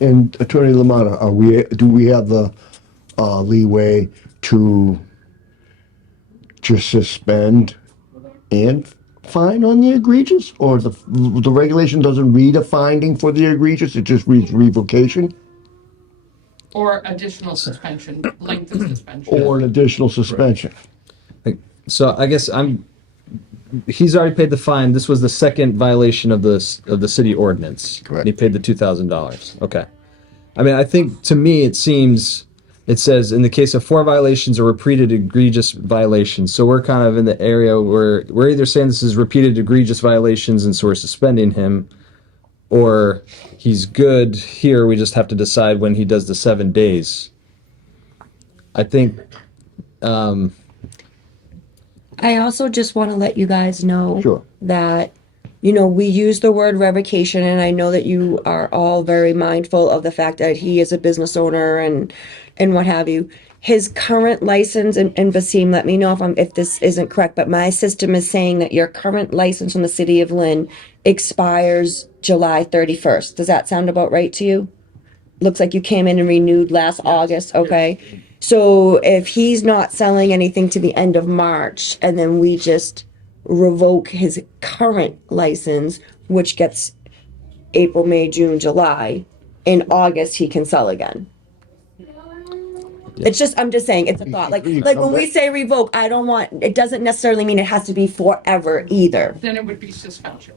And Attorney Lamata, do we have the leeway to just suspend and fine on the egregious? Or the regulation doesn't read a finding for the egregious, it just reads revocation? Or additional suspension, length of suspension. Or an additional suspension? So I guess he's already paid the fine. This was the second violation of the city ordinance. Correct. And he paid the $2,000. Okay. I mean, I think to me it says in the case of 4 violations or repeated egregious violations. So we're kind of in the area where we're either saying this is repeated egregious violations and so we're suspending him, or he's good here. We just have to decide when he does the 7 days. I think. I also just want to let you guys know Sure. that, we use the word revocation, and I know that you are all very mindful of the fact that he is a business owner and what have you. His current license, and Vaseem, let me know if this isn't correct, but my system is saying that your current license from the city of Lynn expires July 31st. Does that sound about right to you? Looks like you came in and renewed last August, okay? So if he's not selling anything to the end of March, and then we just revoke his current license, which gets April, May, June, July, in August he can sell again. It's just, I'm just saying, it's a thought. Like when we say revoke, it doesn't necessarily mean it has to be forever either. Then it would be suspension.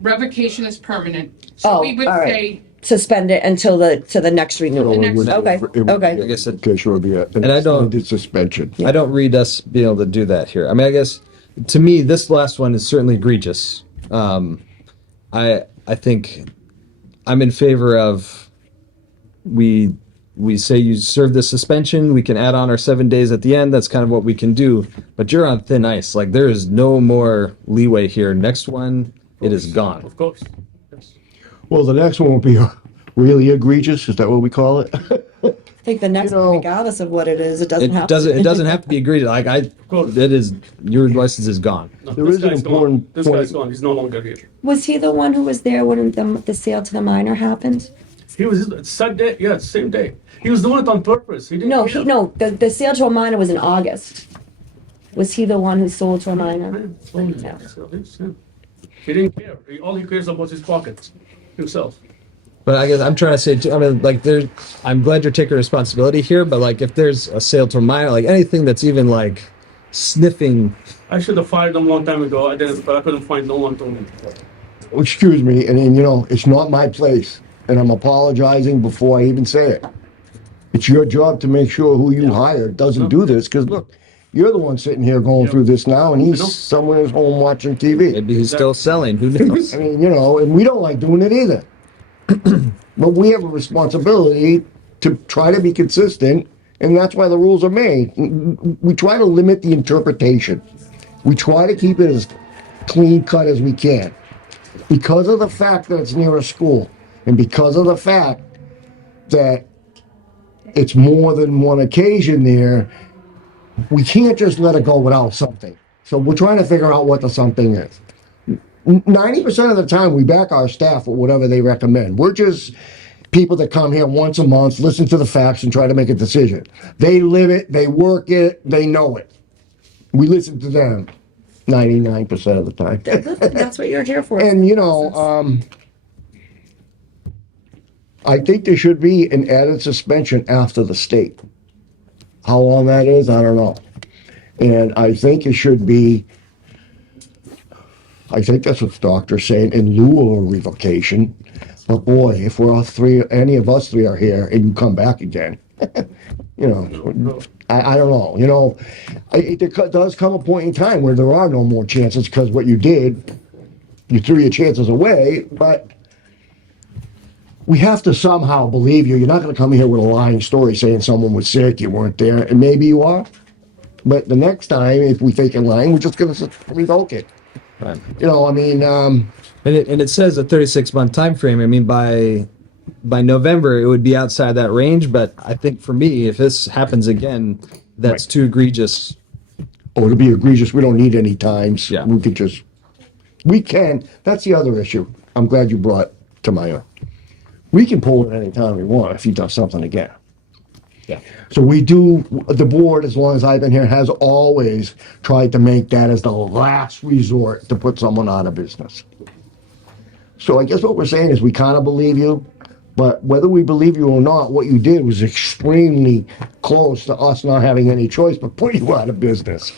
Revocation is permanent. So we would all right. say Suspend it until to the next renewal. The next- Okay. I guess Okay, sure, it'd be And I don't- extended suspension. I don't read us being able to do that here. I mean, I guess to me, this last one is certainly egregious. I think I'm in favor of we say you serve the suspension, we can add on our 7 days at the end. That's kind of what we can do. But you're on thin ice. Like there is no more leeway here. Next one, it is gone. Of course. Yes. Well, the next one will be really egregious, is that what we call it? I think the next one, regardless of what it is, it doesn't have to. It doesn't have to be egregious. Like it is. Your license is gone. No, There this is an guy's important gone. This point. guy's gone. He's no longer here. Was he the one who was there when the sale to the minor happened? He was that day. Yeah, same day. He was doing it on purpose. He didn't. care. The sale to a minor was in August. Was he the one who sold to a minor? Yeah. So he didn't care. All he cares about is his pockets, himself. But I guess I'm trying to say, I mean, like, I'm glad you're taking responsibility here, but like, if there's a sale to a minor, like anything that's even like sniffing. I should have fired him a long time ago. I didn't, but I couldn't find no one to. Excuse me, and then, it's not my place, and I'm apologizing before I even say it. It's your job to make sure who you hire doesn't do this, because look, you're the one sitting here going through this now, and know. he's somewhere at home watching TV. Maybe he's still selling. Who knows? I mean, and we don't like doing it either. But we have a responsibility to try to be consistent, and that's why the rules are made. We try to limit the interpretation. We try to keep it as clean cut as we can. because of the fact that it's near a school, and because of the fact that it's more than one occasion there, we can't just let it go without something. So we're trying to figure out what the something is. 90% of the time, we back our staff with whatever they recommend. We're just people that come here once a month, listen to the facts, and try to make a decision. They live it, they work it, they know it. We listen to them 99% of the time. That's what you're here for. And, you know, I think there should be an added suspension after the state. How long that is, I don't know. And I think it should be, I think that's what the doctor's saying, in lieu of a revocation. But boy, if we're all three, any of us three are here and you come back again, you know, I don't know. You know, there does come a point in time where there are no more chances because what you did, you threw your chances away, but we have to somehow believe you. You're not going to come here with a lying story saying someone was sick, you weren't there, and maybe you are. But the next time, if we think you're lying, we're just going to revoke it. Right. You know, I mean, And it says a 36-month time frame. I mean, by November, it would be outside that range. But I think for me, if this happens again, that's Right. too egregious. oh, it'll be egregious. We don't need any times. Yeah. We could just, we can. That's the other issue. I'm glad you brought to my. We can pull it any time we want if he does something again. Yeah. So we do, the board, as long as I've been here, has always tried to make that as the last resort to put someone out of business. So I guess what we're saying is we kind of believe you, but whether we believe you or not, what you did was extremely close to us not having any choice but put you out of business.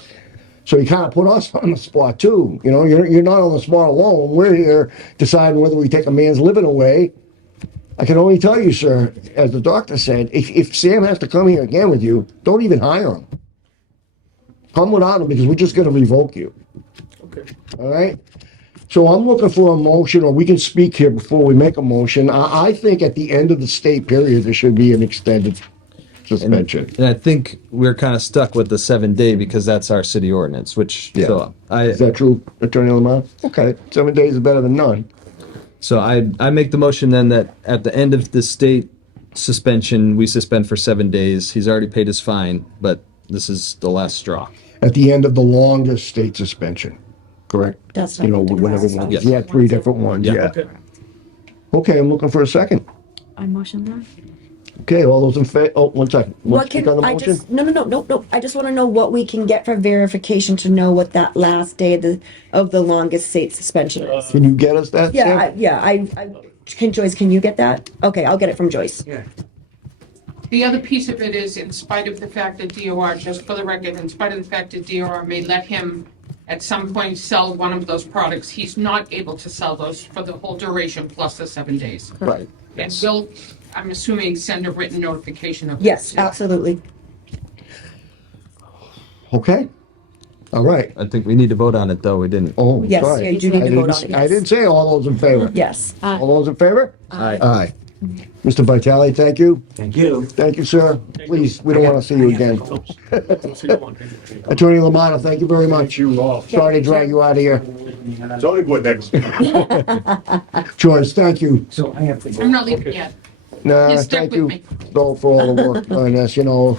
So you kind of put us on the spot too. You know, you're not on the spot alone. We're here deciding whether we take a man's living away. I can only tell you, sir, as the doctor said, if Sam has to come here again with you, don't even hire him. Come without him because we're just going to revoke you. Okay. All right? So I'm looking for a motion, or we can speak here before we make a motion. I think at the end of the state period, there should be an extended suspension. And I think we're kind of stuck with the 7-day because that's our city ordinance, which Yeah. so Is that true, Attorney Lamont? Okay, 7 days is better than none. So I make the motion then that at the end of the state suspension, we suspend for 7 days. He's already paid his fine, but this is the last straw. At the end of the longest state suspension, correct? That's You know, not the whatever last one. one. He had 3 different ones, Yeah. yeah. Okay. Okay, I'm looking for a second. I motion that. Okay, all those in favor, oh, 1 second. Want What to speak can, on the I motion? just, no. I just want to know what we can get for verification to know what that last day of the longest state suspension is. Can you get us that, Sam? Joyce, can you get that? Okay, I'll get it from Joyce. Yeah. The other piece of it is, in spite of the fact that DOR, just for the record, in spite of the fact that DOR may let him at some point sell one of those products, he's not able to sell those for the whole duration plus the 7 days. Right. And will, I'm assuming, send a written notification of Yes, this. absolutely. Okay, all right. I think we need to vote on it, though. We didn't. Oh, Yes, sorry. yeah, you do need I to vote didn't- on it, I yes. didn't say all those in favor. Yes. All those in favor? Aye. Aye. Mr. Vitale, thank you. Thank you. Thank you, sir. Please, we don't want to see you again. We'll see you one. Attorney Lamont, thank you very much. Sorry to drag you out of here. It's only good next. George, thank you. So I have to I'm not leaving yet. Nah, You stick thank with you, me. though, for all the work on this, you know.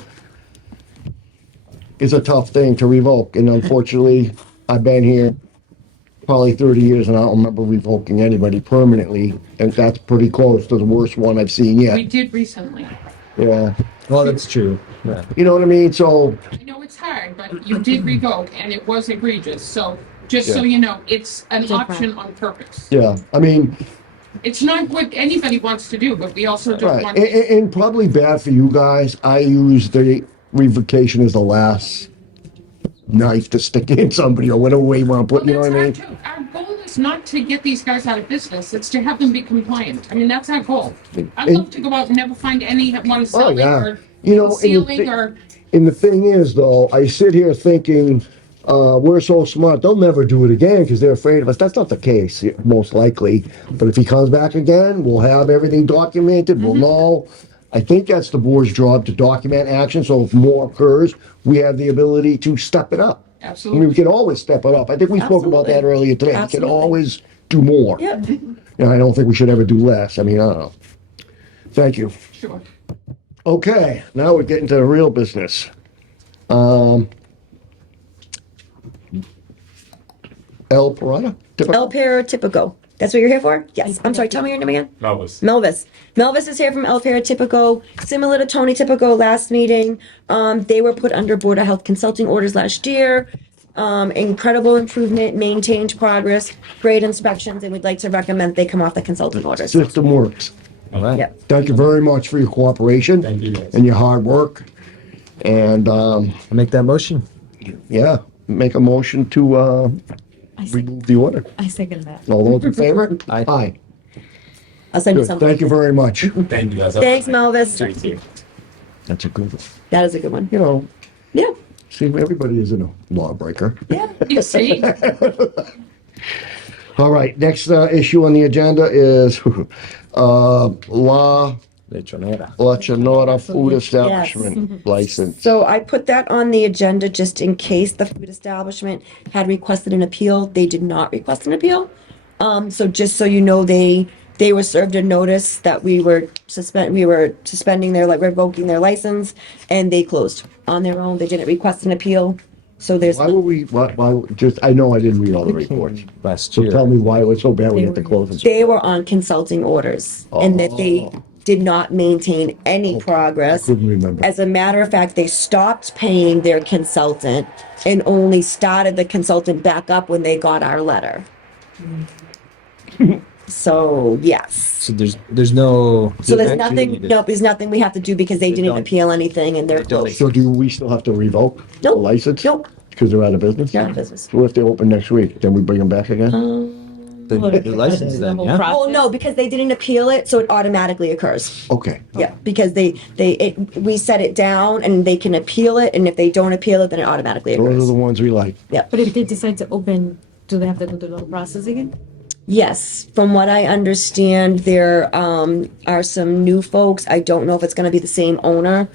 It's a tough thing to revoke, and unfortunately, I've been here probably 30 years, and I don't remember revoking anybody permanently, and that's pretty close to the worst one I've seen We yet. did recently. Yeah, Well, that's true. Yeah. you know what I mean? So, I know it's hard, but you did revoke, and it was egregious, so just so Yeah. you know, it's an option on purpose. yeah, I mean, It's not what anybody wants to do, but we also don't right, want. and probably bad for you guys. I use the revocation as the last knife to stick in somebody, or whatever way you want to put, you know Well, what I mean? that's our goal is not to get these guys out of business, it's to have them be compliant. I mean, that's our goal. I'd love to go out and never find anyone selling yeah. or You know, and the concealing thi- or, And the thing is, though, I sit here thinking, we're so smart, they'll never do it again because they're afraid of us. That's not the case, most likely. But if he comes back again, we'll have everything documented, we'll know. I think that's the board's job, to document action, so if more occurs, we have the ability to step it up. I mean, we absolutely. can always step it up. I think we spoke about that Absolutely. earlier today. We can Absolutely. always do more. Yep. And I don't think we should ever do less. I mean, I don't know. Thank you. Sure. Okay, now we're getting to the real business. El Parada? El Paratypico. That's what you're here for? Yes. I'm sorry, tell me your name again. Melvis. Melvis. Melvis is here from El Paratypico. Similar to Tony Typico last meeting. They were put under Board of Health consulting orders last year. Incredible improvement, maintained progress, great inspections, and we'd like to recommend they come off the consulting orders. System works. All right. Yep. Thank you very much for your cooperation. Thank you, guys. And your hard work. And, I'll make that motion. yeah, make a motion to, remove the order. I second that. All those in favor? Aye. Aye. I'll send you Good. something. Thank you very much. Thank you, guys. Thanks, Melvis. Thank you. That's a good one. That is a good one. You know, Yeah. see, everybody isn't a lawbreaker. Yeah. You see? All right, next issue on the agenda is La Chanora Food Establishment License. So I put that on the agenda just in case the food establishment had requested an appeal. They did not request an appeal. So just so you know, they were served a notice that we were suspending their, like, revoking their license, and they closed on their own. They didn't request an appeal. So there's, Why were we, why, just, I know I didn't read all the reports. Last So year. tell me why it was so bad we had to close it. they were on consulting orders and that they did not maintain any progress. Couldn't remember. As a matter of fact, they stopped paying their consultant and only started the consultant back up when they got our letter. So, yes. So there's no. So there's nothing, no, there's nothing we have to do because they didn't don't. appeal anything and they're don't. closed. So do we still have to revoke the Nope. license? Nope. Because they're out of business? They're out of business. So if they open next week, then we bring them back again? The license then, yeah? Well, no, because they didn't appeal it, so it automatically occurs. Okay. Yeah, because we set it down and they can appeal it, and if they don't appeal it, then it automatically Those are occurs. the ones we like. But if they decide to open, do they have to do the little process again? Yes, from what I understand, there are some new folks. I don't know if it's gonna be the same owner.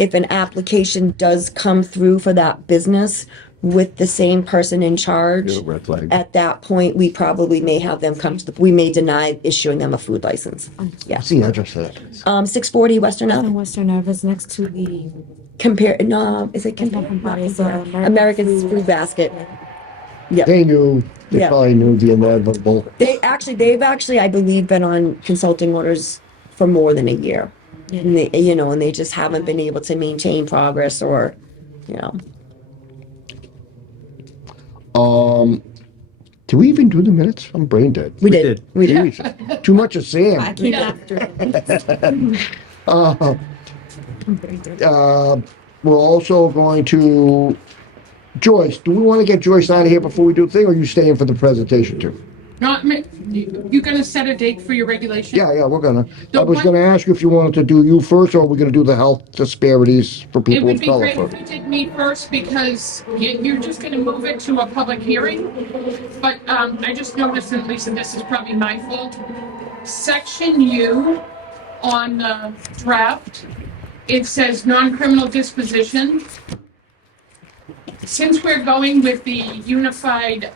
If an application does come through for that business with the same person in charge, Yeah, red flag. at that point, we probably may have them come to we may deny issuing them a food license. Yeah. What's the address of that place? 640 Western And Ave. Western Ave is next to the Compare, no, is it compare? It's America's Food Basket. They knew, they Yeah. probably knew the inevitable. They've actually, I believe, been on consulting orders for more than a year. And they, and they just haven't been able to maintain progress or, Did we even do the minutes? I'm brain dead. We did. Jeez, too much of I Sam. keep after. We're also going to, Joyce, do we want to get Joyce out of here before we do the thing, or are you staying for the presentation too? You gonna set a date for your regulation? Yeah, we're gonna. The I was one- gonna ask you if you wanted to do you first, or we're gonna do the health disparities for It people would of be color great first. if you did me first because you're just gonna move it to a public hearing. But I just noticed, and Lisa, this is probably my fault. Section U on the draft, it says non-criminal disposition. Since we're going with the unified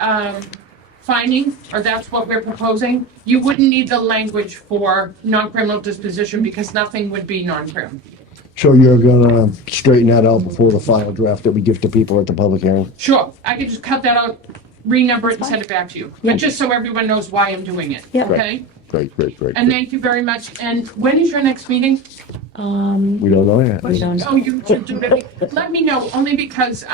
finding, or that's what we're proposing, you wouldn't need the language for non-criminal disposition because nothing would be non-criminal. So you're gonna straighten that out before the final draft that we give to people at the public hearing? Sure, I could just cut that out, renumber it and send it back to you. But just so everyone knows why I'm doing it, Yeah. okay? Great. And thank you very much. And when is your next meeting? We don't know yet. Oh, you should do that. Let me know, only because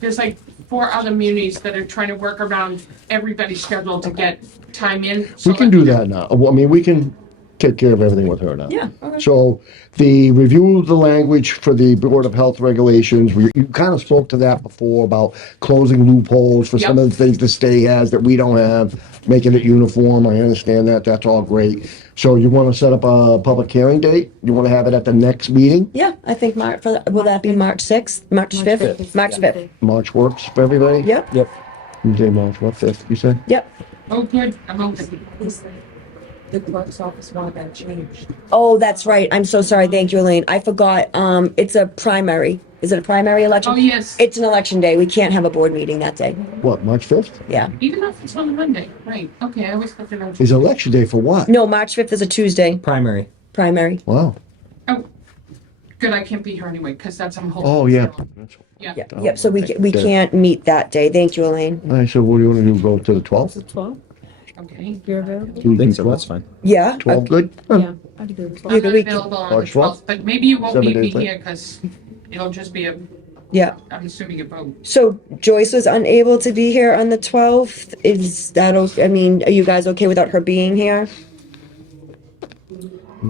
there's like 4 other communities that are trying to work around everybody's schedule to get time in. So We can let me do know. that now. Well, I mean, we can take care of everything with her now. Yeah, okay. So the review of the language for the Board of Health regulations, you kind of spoke to that before about closing loopholes for some Yep. of the things the state has that we don't have, making it uniform. I understand that. That's all great. So you want to set up a public hearing date? You want to have it at the next meeting? Yeah, I think will that be March 6th, March 5th? March 5th. March works for everybody? Yep, Yep. You say March what, 5th, you said? yep. Oh, good, I'm open. the clerk's office wanted that changed. Oh, that's right. I'm so sorry. Thank you, Elaine. I forgot. It's a primary. Is it a primary election? Oh, yes. It's an election day. We can't have a board meeting that day. What, March 5th? Yeah. Even if it's on a Monday, right, okay, I always thought that I was. Is election day for what? No, March 5th is a Tuesday. Primary. Primary. Wow. Oh, good, I can't be here anyway, because that's, I'm holding. Oh, yeah. Yeah. Yeah. Yep. So we can't meet that day. Thank you, Elaine. All right, so what do you want to do, go to the 12th? 12, Okay. you're available? I think so, that's fine. Yeah. 12, good? Yeah, I'd do the 12. You I'm can- not we can- available on the March 12th? 12th, but maybe you won't 7 need me days later. here, because it'll just be a, Yeah. I'm assuming a vote. So Joyce was unable to be here on the 12th. Is that okay? I mean, are you guys okay without her being here?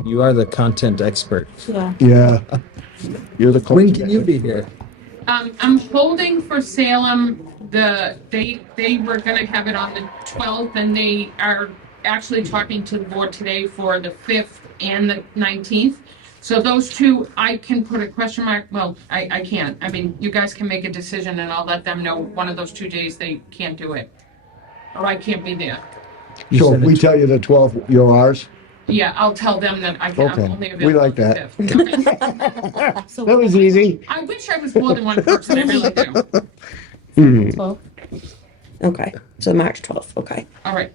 You are the content expert. Yeah. Yeah. You're the. When can you be here? I'm holding for Salem, they were gonna have it on the 12th, and they are actually talking to the board today for the 5th and the 19th. So those two, I can put a question mark, well, I can't. I mean, you guys can make a decision and I'll let them know one of those 2 days they can't do it. Or I can't be there. So if we tell you the 12th, you're ours? Yeah, I'll tell them that I'm Okay. only available. We like on the that. 5th. Okay. So That was easy. I wish I was more than one person, I really do. 12. Okay. So March 12th. Okay. All right.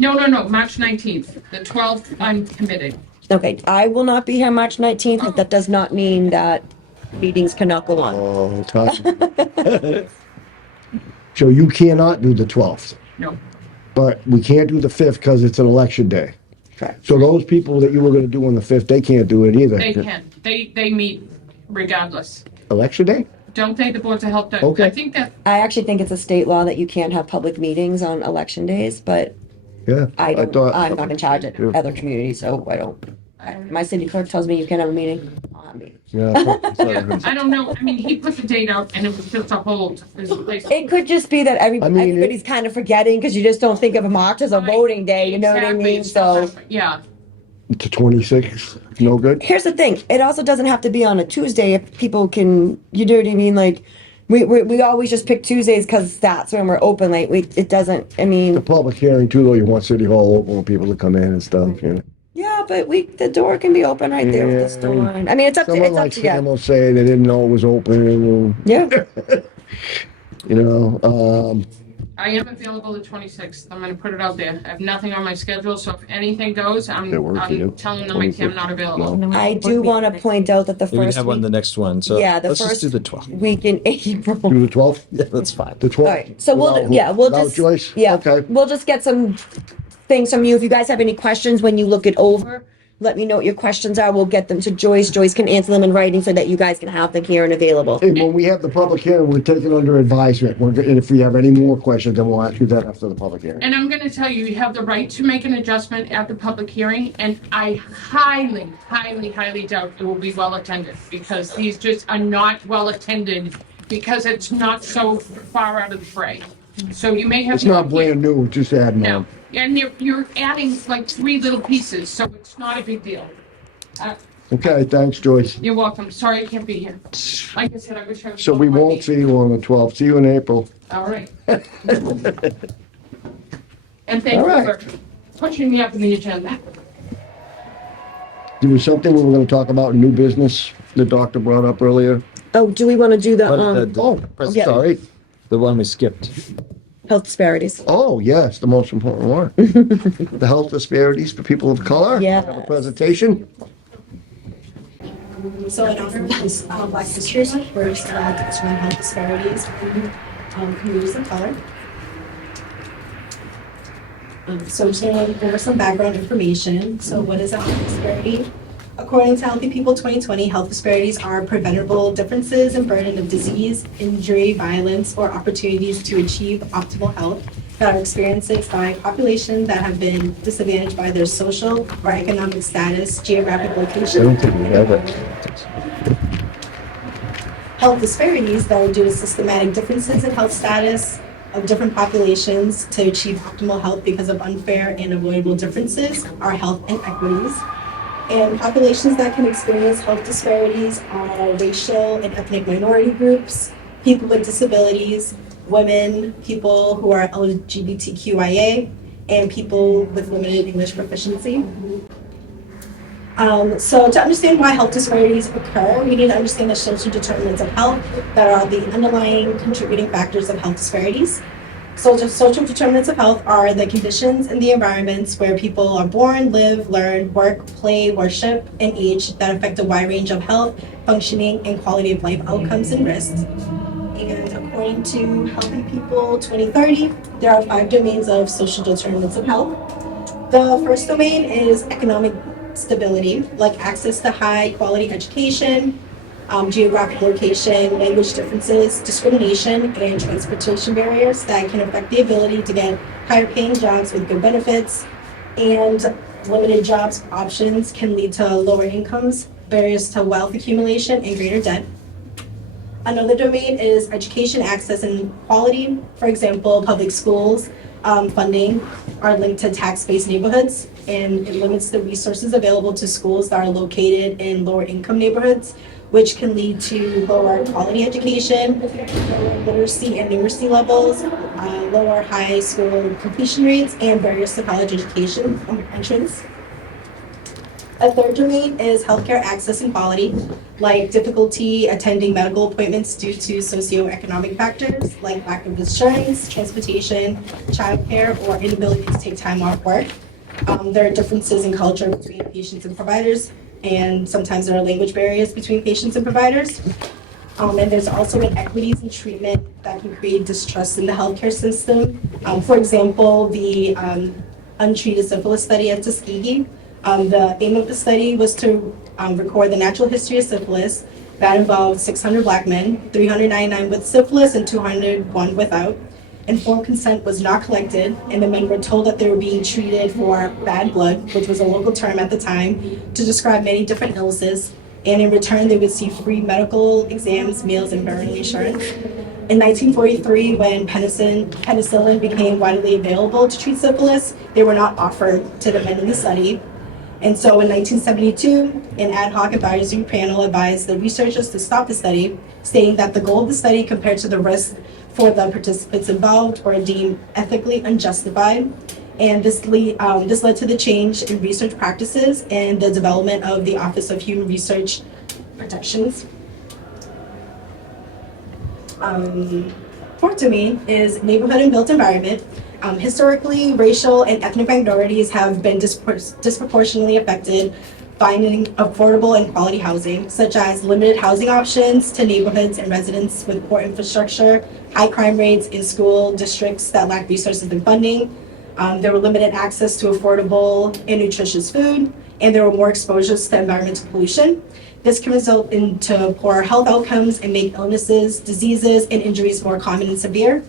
No, March 19th. The 12th, I'm committed. Okay. I will not be here March 19th, but that does not mean that meetings cannot go on. Oh, time. So you cannot do the 12th, No. but we can't do the 5th because it's an election day. Correct. So those people that you were gonna do on the 5th, they can't do it either. They can. They meet regardless. Election day? Don't they, the boards of health? Okay. I think that, I actually think it's a state law that you can't have public meetings on election days, but Yeah. I don't, thought- I'm not in charge at Yeah. other communities, so I don't. My city clerk tells me you can't have a meeting. I'll have a meeting. Yeah. I thought- I don't know. I mean, he put the date out and it was just a hold. There's a place- It could just be that I mean, everybody's kind of forgetting because you just don't think of March as a voting day, you know what I Exactly. mean? So Yeah. The 26th, no good? here's the thing, it also doesn't have to be on a Tuesday if people can, you know what I mean? Like, we always just pick Tuesdays because that's when we're open, like, it doesn't, I The mean, public hearing too, though, you want City Hall open for people to come in and stuff, you know? yeah, but the door can be open right there with the store. I mean, it's up to Someone like you. Sam will say they didn't know it was open, and, Yeah, you know, I am available the 26th. I'm gonna put it out there. I have nothing on my schedule, so if anything goes, That work for you? I'm telling them I'm not available. And then we have I a board do meeting want to next point out that the We can first have one the week, next one, so yeah, the let's just first do the 12th. week in April. do the 12th? Yeah, that's fine. The 12th? All right, so we'll Without just Joyce? yeah, Okay. we'll just get some things from you. If you guys have any questions when you look it over, let me know what your questions are. We'll get them to Joyce. Joyce can answer them in writing so that you guys can have them here and available. And when we have the public hearing, we're taking under advisement. And if we have any more questions, then we'll ask you that after the public hearing. And I'm gonna tell you, you have the right to make an adjustment at the public hearing, and I highly, highly, highly doubt it will be well attended, because these just are not well attended, because it's not so far out of the fray. So you may have. It's not brand new, just adding No, on. and you're adding like 3 little pieces, so it's not a big deal. Okay, thanks, Joyce. You're welcome. Sorry I can't be here. Like I said, I wish I was. So we won't see you on the 12th. See you in April. All right. And thank All you right. for pushing me up in the agenda. There was something we were gonna talk about, new business, the doctor brought up earlier. Oh, do we want to do the Oh, sorry. The one we skipped. health disparities? Oh, yes, the most important one. The health disparities for people of color. Yes. Have a presentation. So in our Black Sisters, we're still extreme health disparities in communities of color. So just going to go over some background information. So what is a health disparity? According to Healthy People 2020, health disparities are preventable differences in burden of disease, injury, violence, or opportunities to achieve optimal health that are experienced by populations that have been disadvantaged by their social or economic status, geographic location. I don't think we have it. Health disparities that are due to systematic differences in health status of different populations to achieve optimal health because of unfair and avoidable differences are health inequities. And populations that can experience health disparities are racial and ethnic minority groups, people with disabilities, women, people who are LGBTQIA, and people with limited English proficiency. So to understand why health disparities occur, we need to understand the social determinants of health that are the underlying contributing factors of health disparities. So the social determinants of health are the conditions and the environments where people are born, live, learn, work, play, worship, and age that affect a wide range of health, functioning, and quality of life outcomes and risks. And according to Healthy People 2030, there are 5 domains of social determinants of health. The first domain is economic stability, like access to high quality education, geographic location, language differences, discrimination, and transportation barriers that can affect the ability to get higher paying jobs with good benefits. And limited jobs options can lead to lower incomes, barriers to wealth accumulation, and greater debt. Another domain is education access and quality. For example, public schools funding are linked to tax-based neighborhoods, and it limits the resources available to schools that are located in lower income neighborhoods, which can lead to lower quality education, lower literacy and numeracy levels, lower high school completion rates, and barriers to college education entrance. A third domain is healthcare access and quality, like difficulty attending medical appointments due to socioeconomic factors like lack of insurance, transportation, childcare, or inability to take time off work. There are differences in culture between patients and providers, and sometimes there are language barriers between patients and providers. And there's also inequities in treatment that can create distrust in the healthcare system. For example, the untreated syphilis study at Tuskegee. The aim of the study was to record the natural history of syphilis. That involved 600 Black men, 399 with syphilis and 201 without. Informed consent was not collected, and the men were told that they were being treated for bad blood, which was a local term at the time, to describe many different illnesses. And in return, they would see free medical exams, meals, and burial insurance. In 1943, when penicillin became widely available to treat syphilis, they were not offered to the men in the study. And so in 1972, an ad hoc advisory panel advised the researchers to stop the study, stating that the goal of the study compared to the risk for the participants involved were deemed ethically unjustified. And this led to the change in research practices and the development of the Office of Human Research Protections. Fourth domain is neighborhood and built environment. Historically, racial and ethnic minorities have been disproportionately affected finding affordable and quality housing, such as limited housing options to neighborhoods and residents with poor infrastructure, high crime rates in school districts that lack resources and funding. There were limited access to affordable and nutritious food, and there were more exposures to environmental pollution. This can result into poor health outcomes and make illnesses, diseases, and injuries more common and severe.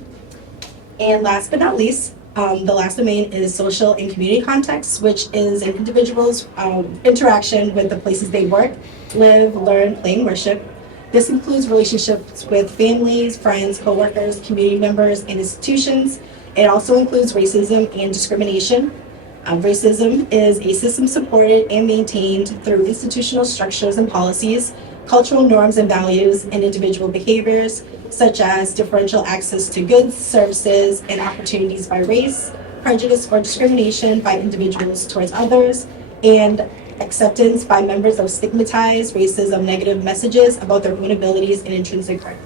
And last but not least, the last domain is social and community context, which is an individual's interaction with the places they work, live, learn, play, and worship. This includes relationships with families, friends, coworkers, community members, and institutions. It also includes racism and discrimination. Racism is a system supported and maintained through institutional structures and policies, cultural norms and values, and individual behaviors, such as differential access to goods, services, and opportunities by race, prejudice or discrimination by individuals towards others, and acceptance by members of stigmatized racism negative messages about their own abilities and intrinsic worth.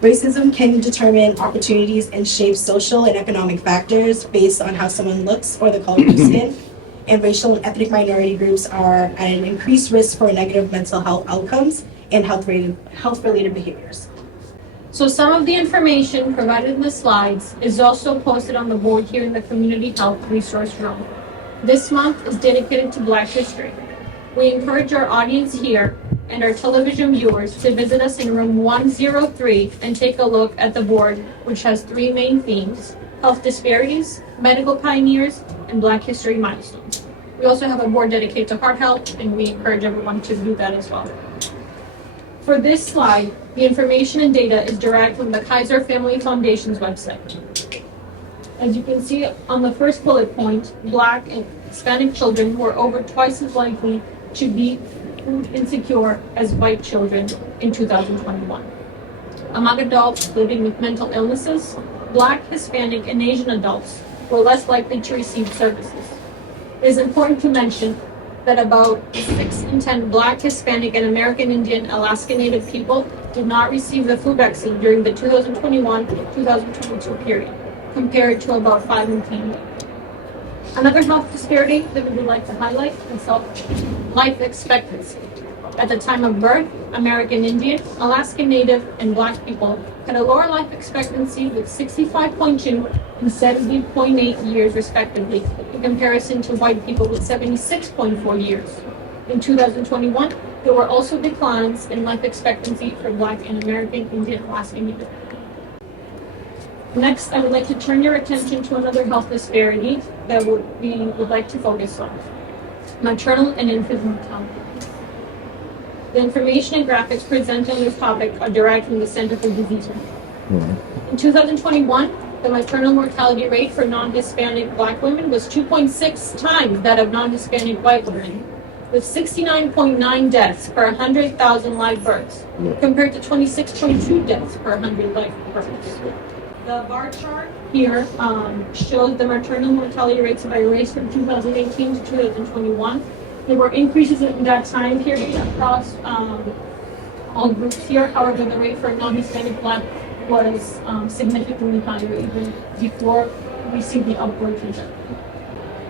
Racism can determine opportunities and shape social and economic factors based on how someone looks or the color of their skin. And racial and ethnic minority groups are at an increased risk for negative mental health outcomes and health-related behaviors. So some of the information provided in the slides is also posted on the board here in the Community Health Resource Room. This month is dedicated to Black History. We encourage our audience here and our television viewers to visit us in room 103 and take a look at the board, which has 3 main themes: health disparities, medical pioneers, and Black history milestones. We also have a board dedicated to heart health, and we encourage everyone to do that as well. For this slide, the information and data is derived from the Kaiser Family Foundation's website. As you can see on the first bullet point, Black and Hispanic children were over twice as likely to be food insecure as white children in 2021. Among adults living with mental illnesses, Black, Hispanic, and Asian adults were less likely to receive services. It is important to mention that about 6 in 10 Black, Hispanic, and American Indian Alaska Native people did not receive the flu vaccine during the 2021-2022 period, compared to about 5 in 10. Another health disparity that we would like to highlight is life expectancy. At the time of birth, American Indian, Alaska Native, and Black people had a lower life expectancy with 65.2 and 70.8 years respectively, in comparison to white people with 76.4 years. In 2021, there were also declines in life expectancy for Black and American Indian, Alaska Native. Next, I would like to turn your attention to another health disparity that we would like to focus on: maternal and infant mortality. The information and graphics presented on this topic are derived from the Center for Disease Control. In 2021, the maternal mortality rate for non-Hispanic Black women was 2.6 times that of non-Hispanic white women, with 69.9 deaths per 100,000 live births, compared to 26.2 deaths per 100 live births. The bar chart here shows the maternal mortality rates by race from 2018 to 2021. There were increases in that time period across all groups here. However, the rate for non-Hispanic Black was significantly higher even before we see the upward trajectory.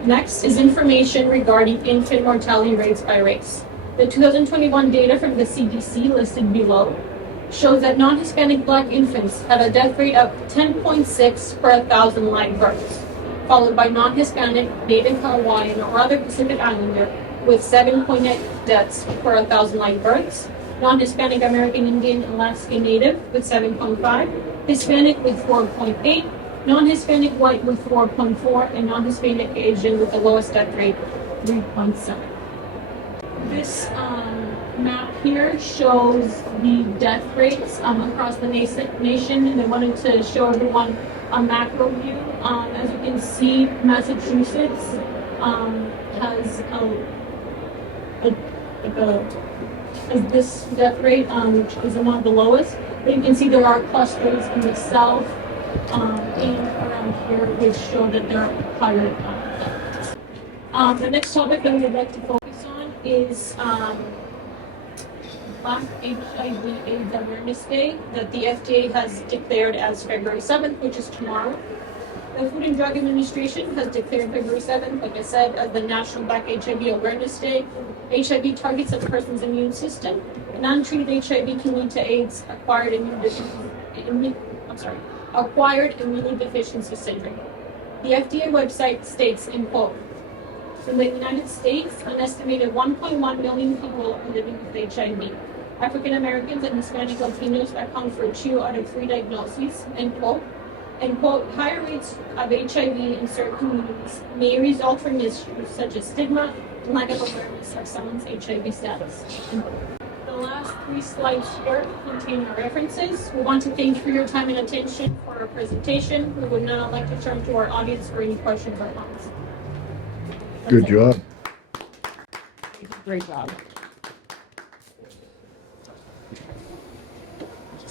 Next is information regarding infant mortality rates by race. The 2021 data from the CDC listed below shows that non-Hispanic Black infants had a death rate of 10.6 per 1,000 live births, followed by non-Hispanic, Native Hawaiian, or other Pacific Islander with 7.8 deaths per 1,000 live births, non-Hispanic American Indian Alaska Native with 7.5, Hispanic with 4.8, non-Hispanic white with 4.4, and non-Hispanic Asian with the lowest death rate, 3.7. This map here shows the death rates across the nation, and I wanted to show everyone a macro view. As you can see, Massachusetts has this death rate, which is among the lowest. But you can see there are clusters in the south and around here, which show that there are higher deaths. The next topic that we would like to focus on is Black HIV/AIDS Awareness Day that the FDA has declared as February 7th, which is tomorrow. The Food and Drug Administration has declared February 7th, like I said, as the National Black HIV Awareness Day. HIV targets a person's immune system, and untreated HIV can lead to AIDS, acquired immunodeficiency syndrome. The FDA website states, in quote, "In the United States, an estimated 1.1 million people are living with HIV. African Americans and Hispanic Latinos account for 2 out of 3 diagnoses," end quote. And quote, "Higher rates of HIV in certain communities may result from issues such as stigma and lack of awareness of someone's HIV status." The last 3 slides here contain our references. We want to thank you for your time and attention for our presentation. We would now like to turn to our audience for any questions or comments. Good job. Great job.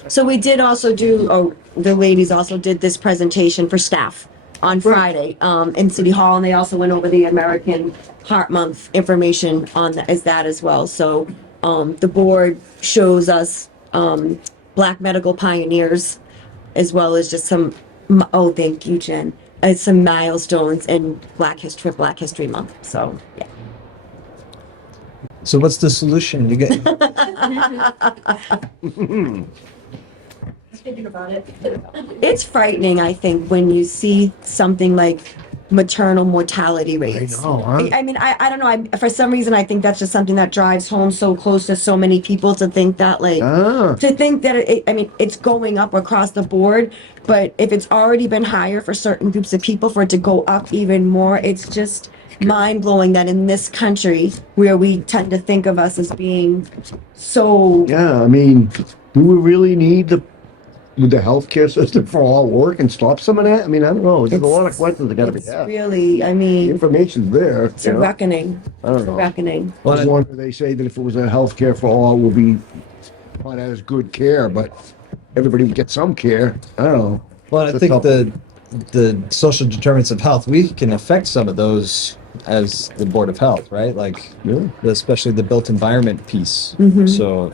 So we did also do, the ladies also did this presentation for staff on Friday in City Hall, and they also went over the American Heart Month information on that as well. So the board shows us Black medical pioneers, as well as just some, thank you, Jen, some milestones in Black History Month. So, yeah. So what's the solution? You get Thinking about it. It's frightening, I think, when you see something like maternal mortality rates. I know, huh? I mean, I don't know. For some reason, I think that's just something that drives home so close to so many people to think that, it's going up across the board. But if it's already been higher for certain groups of people, for it to go up even more, it's just mind-blowing that in this country, where we tend to think of us as being so... Yeah, I mean, do we really need the healthcare system for all work and stop some of that? I mean, I don't know. There's a lot of questions that gotta be It's asked. really, I The mean, information's there. it's a reckoning. I don't It's a know. reckoning. I was wondering, they say that if it was a healthcare for all, it would be not as good care, but everybody would get some care. I don't know. Well, I It's a think tough the the social determinants of health, we can affect some of those as the Board of Health, right? Like, Yeah. especially the built environment piece. Mm-hmm. So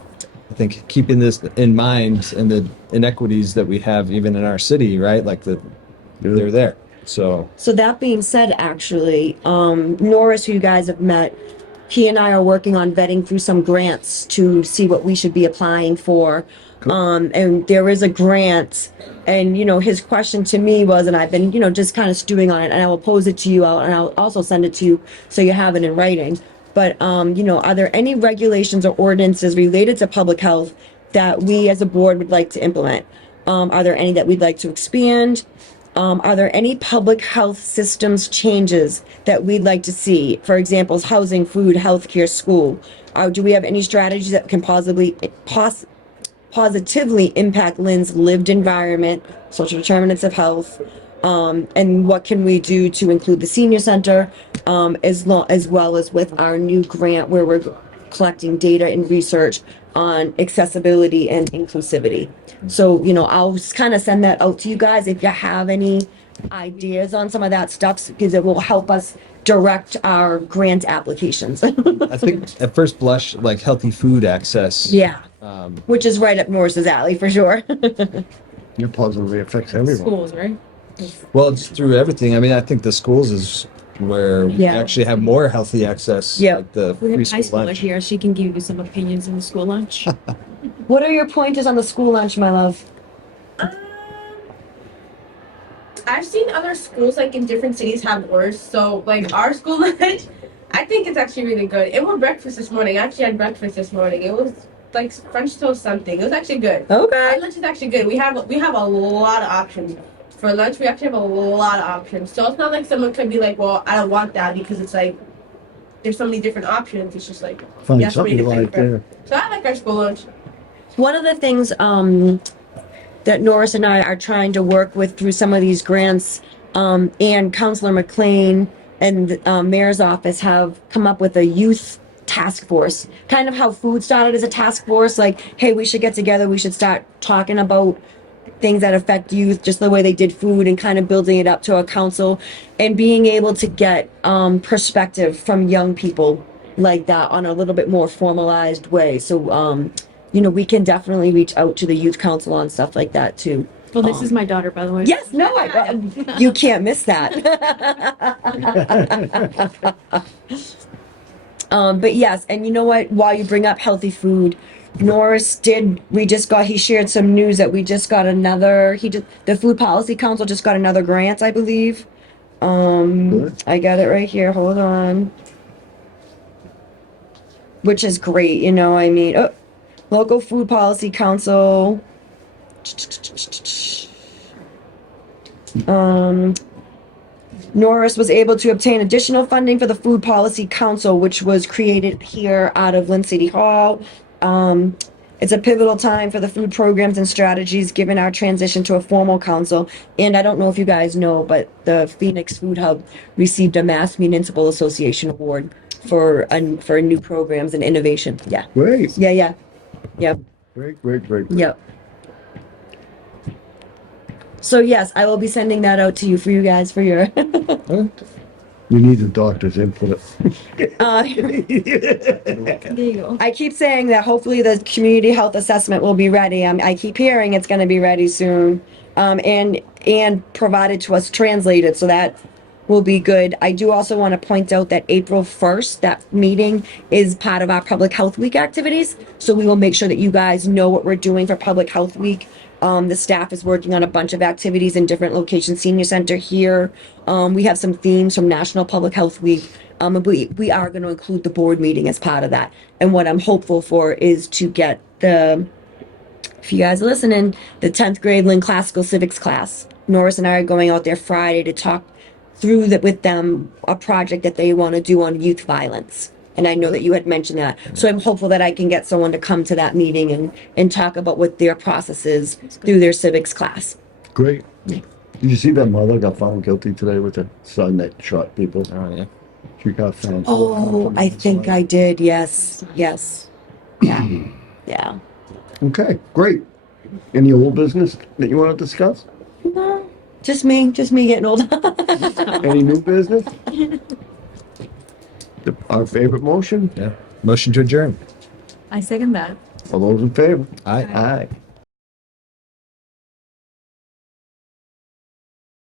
I think keeping this in mind and the inequities that we have even in our city, right? Like they're there. So So that being said, actually, Norris, who you guys have met, he and I are working on vetting through some grants to see what we should be applying for. And there is a grant, and his question to me was, and I've been, just kind of stewing on it, and I will pose it to you, and I'll also send it to you so you have it in writing. But, are there any regulations or ordinances related to public health that we as a board would like to implement? Are there any that we'd like to expand? Are there any public health systems changes that we'd like to see? For example, housing, food, healthcare, school. Do we have any strategies that can positively impact Lynn's lived environment, social determinants of health? And what can we do to include the senior center, as well as with our new grant where we're collecting data and research on accessibility and inclusivity. So, I'll kind of send that out to you guys if you have any ideas on some of that stuff, because it will help us direct our grant applications. I think at first blush, like healthy food access. Yeah, which is right up Morris's alley for sure. It positively affects everyone. Schools, right? Well, it's through everything. I mean, I think the schools is where we Yeah. actually have more healthy access. Yeah. Like the We free have high school schooler lunch. here. She can give you some opinions in the school lunch. What are your pointers on the school lunch, my love? I've seen other schools like in different cities have worse. So like our school lunch, I think it's actually really good. It was breakfast this morning. I actually had breakfast this morning. It was like French toast something. It was actually good. Okay. Our lunch is actually good. We have a lot of options. For lunch we actually have a lot of options. So it's not like someone could be like, well, I don't want that, because it's like there's so many different options. It's just like Find yes, something we you need to like pick from. there. So I like our school lunch. One of the things that Norris and I are trying to work with through some of these grants, and Councilor McLean and the Mayor's office have come up with a youth task force. Kind of how food started as a task force, like, hey, we should get together, we should start talking about things that affect youth, just the way they did food, and kind of building it up to a council and being able to get perspective from young people like that on a little bit more formalized way. So, we can definitely reach out to the youth council on stuff like that too. Well, this is my daughter, by the way. Yes, no, you can't miss that. But yes, and you know what? While you bring up healthy food, he shared some news that we just got the Food Policy Council just got another grant, I believe. I got it right here, hold on. Which is great, Local Food Policy Council. Norris was able to obtain additional funding for the Food Policy Council, which was created here out of Lynn City Hall. It's a pivotal time for the food programs and strategies given our transition to a formal council. And I don't know if you guys know, but the Phoenix Food Hub received a Mass Municipal Association Award for new programs and innovation. Yeah. Great, Yeah. great. Yep. So yes, I will be sending that out to you for you guys for your. You need the doctor's input. uh, There you go. I keep saying that hopefully the community health assessment will be ready. I keep hearing it's going to be ready soon, and provided to us translated, so that will be good. I do also want to point out that April 1st, that meeting is part of our Public Health Week activities. So we will make sure that you guys know what we're doing for Public Health Week. The staff is working on a bunch of activities in different locations. Senior Center here. We have some themes from National Public Health Week. We are going to include the board meeting as part of that. And what I'm hopeful for is to get if you guys are listening, the 10th grade Lynn Classical Civics class. Norris and I are going out there Friday to talk through with them a project that they want to do on youth violence. And I know that you had mentioned that. So I'm hopeful that I can get someone to come to that meeting and talk about what their process is through their civics class. Great. Did you see that mother got found guilty today with her son that shot people? Oh yeah. She got found. Oh, I think I did. Yes. Yeah. Okay, great. Any old business that you want to discuss? No, Just me getting old. Any new business? Our favorite motion? Yeah. Motion to adjourn. I second that. All those in favor? Aye. Aye.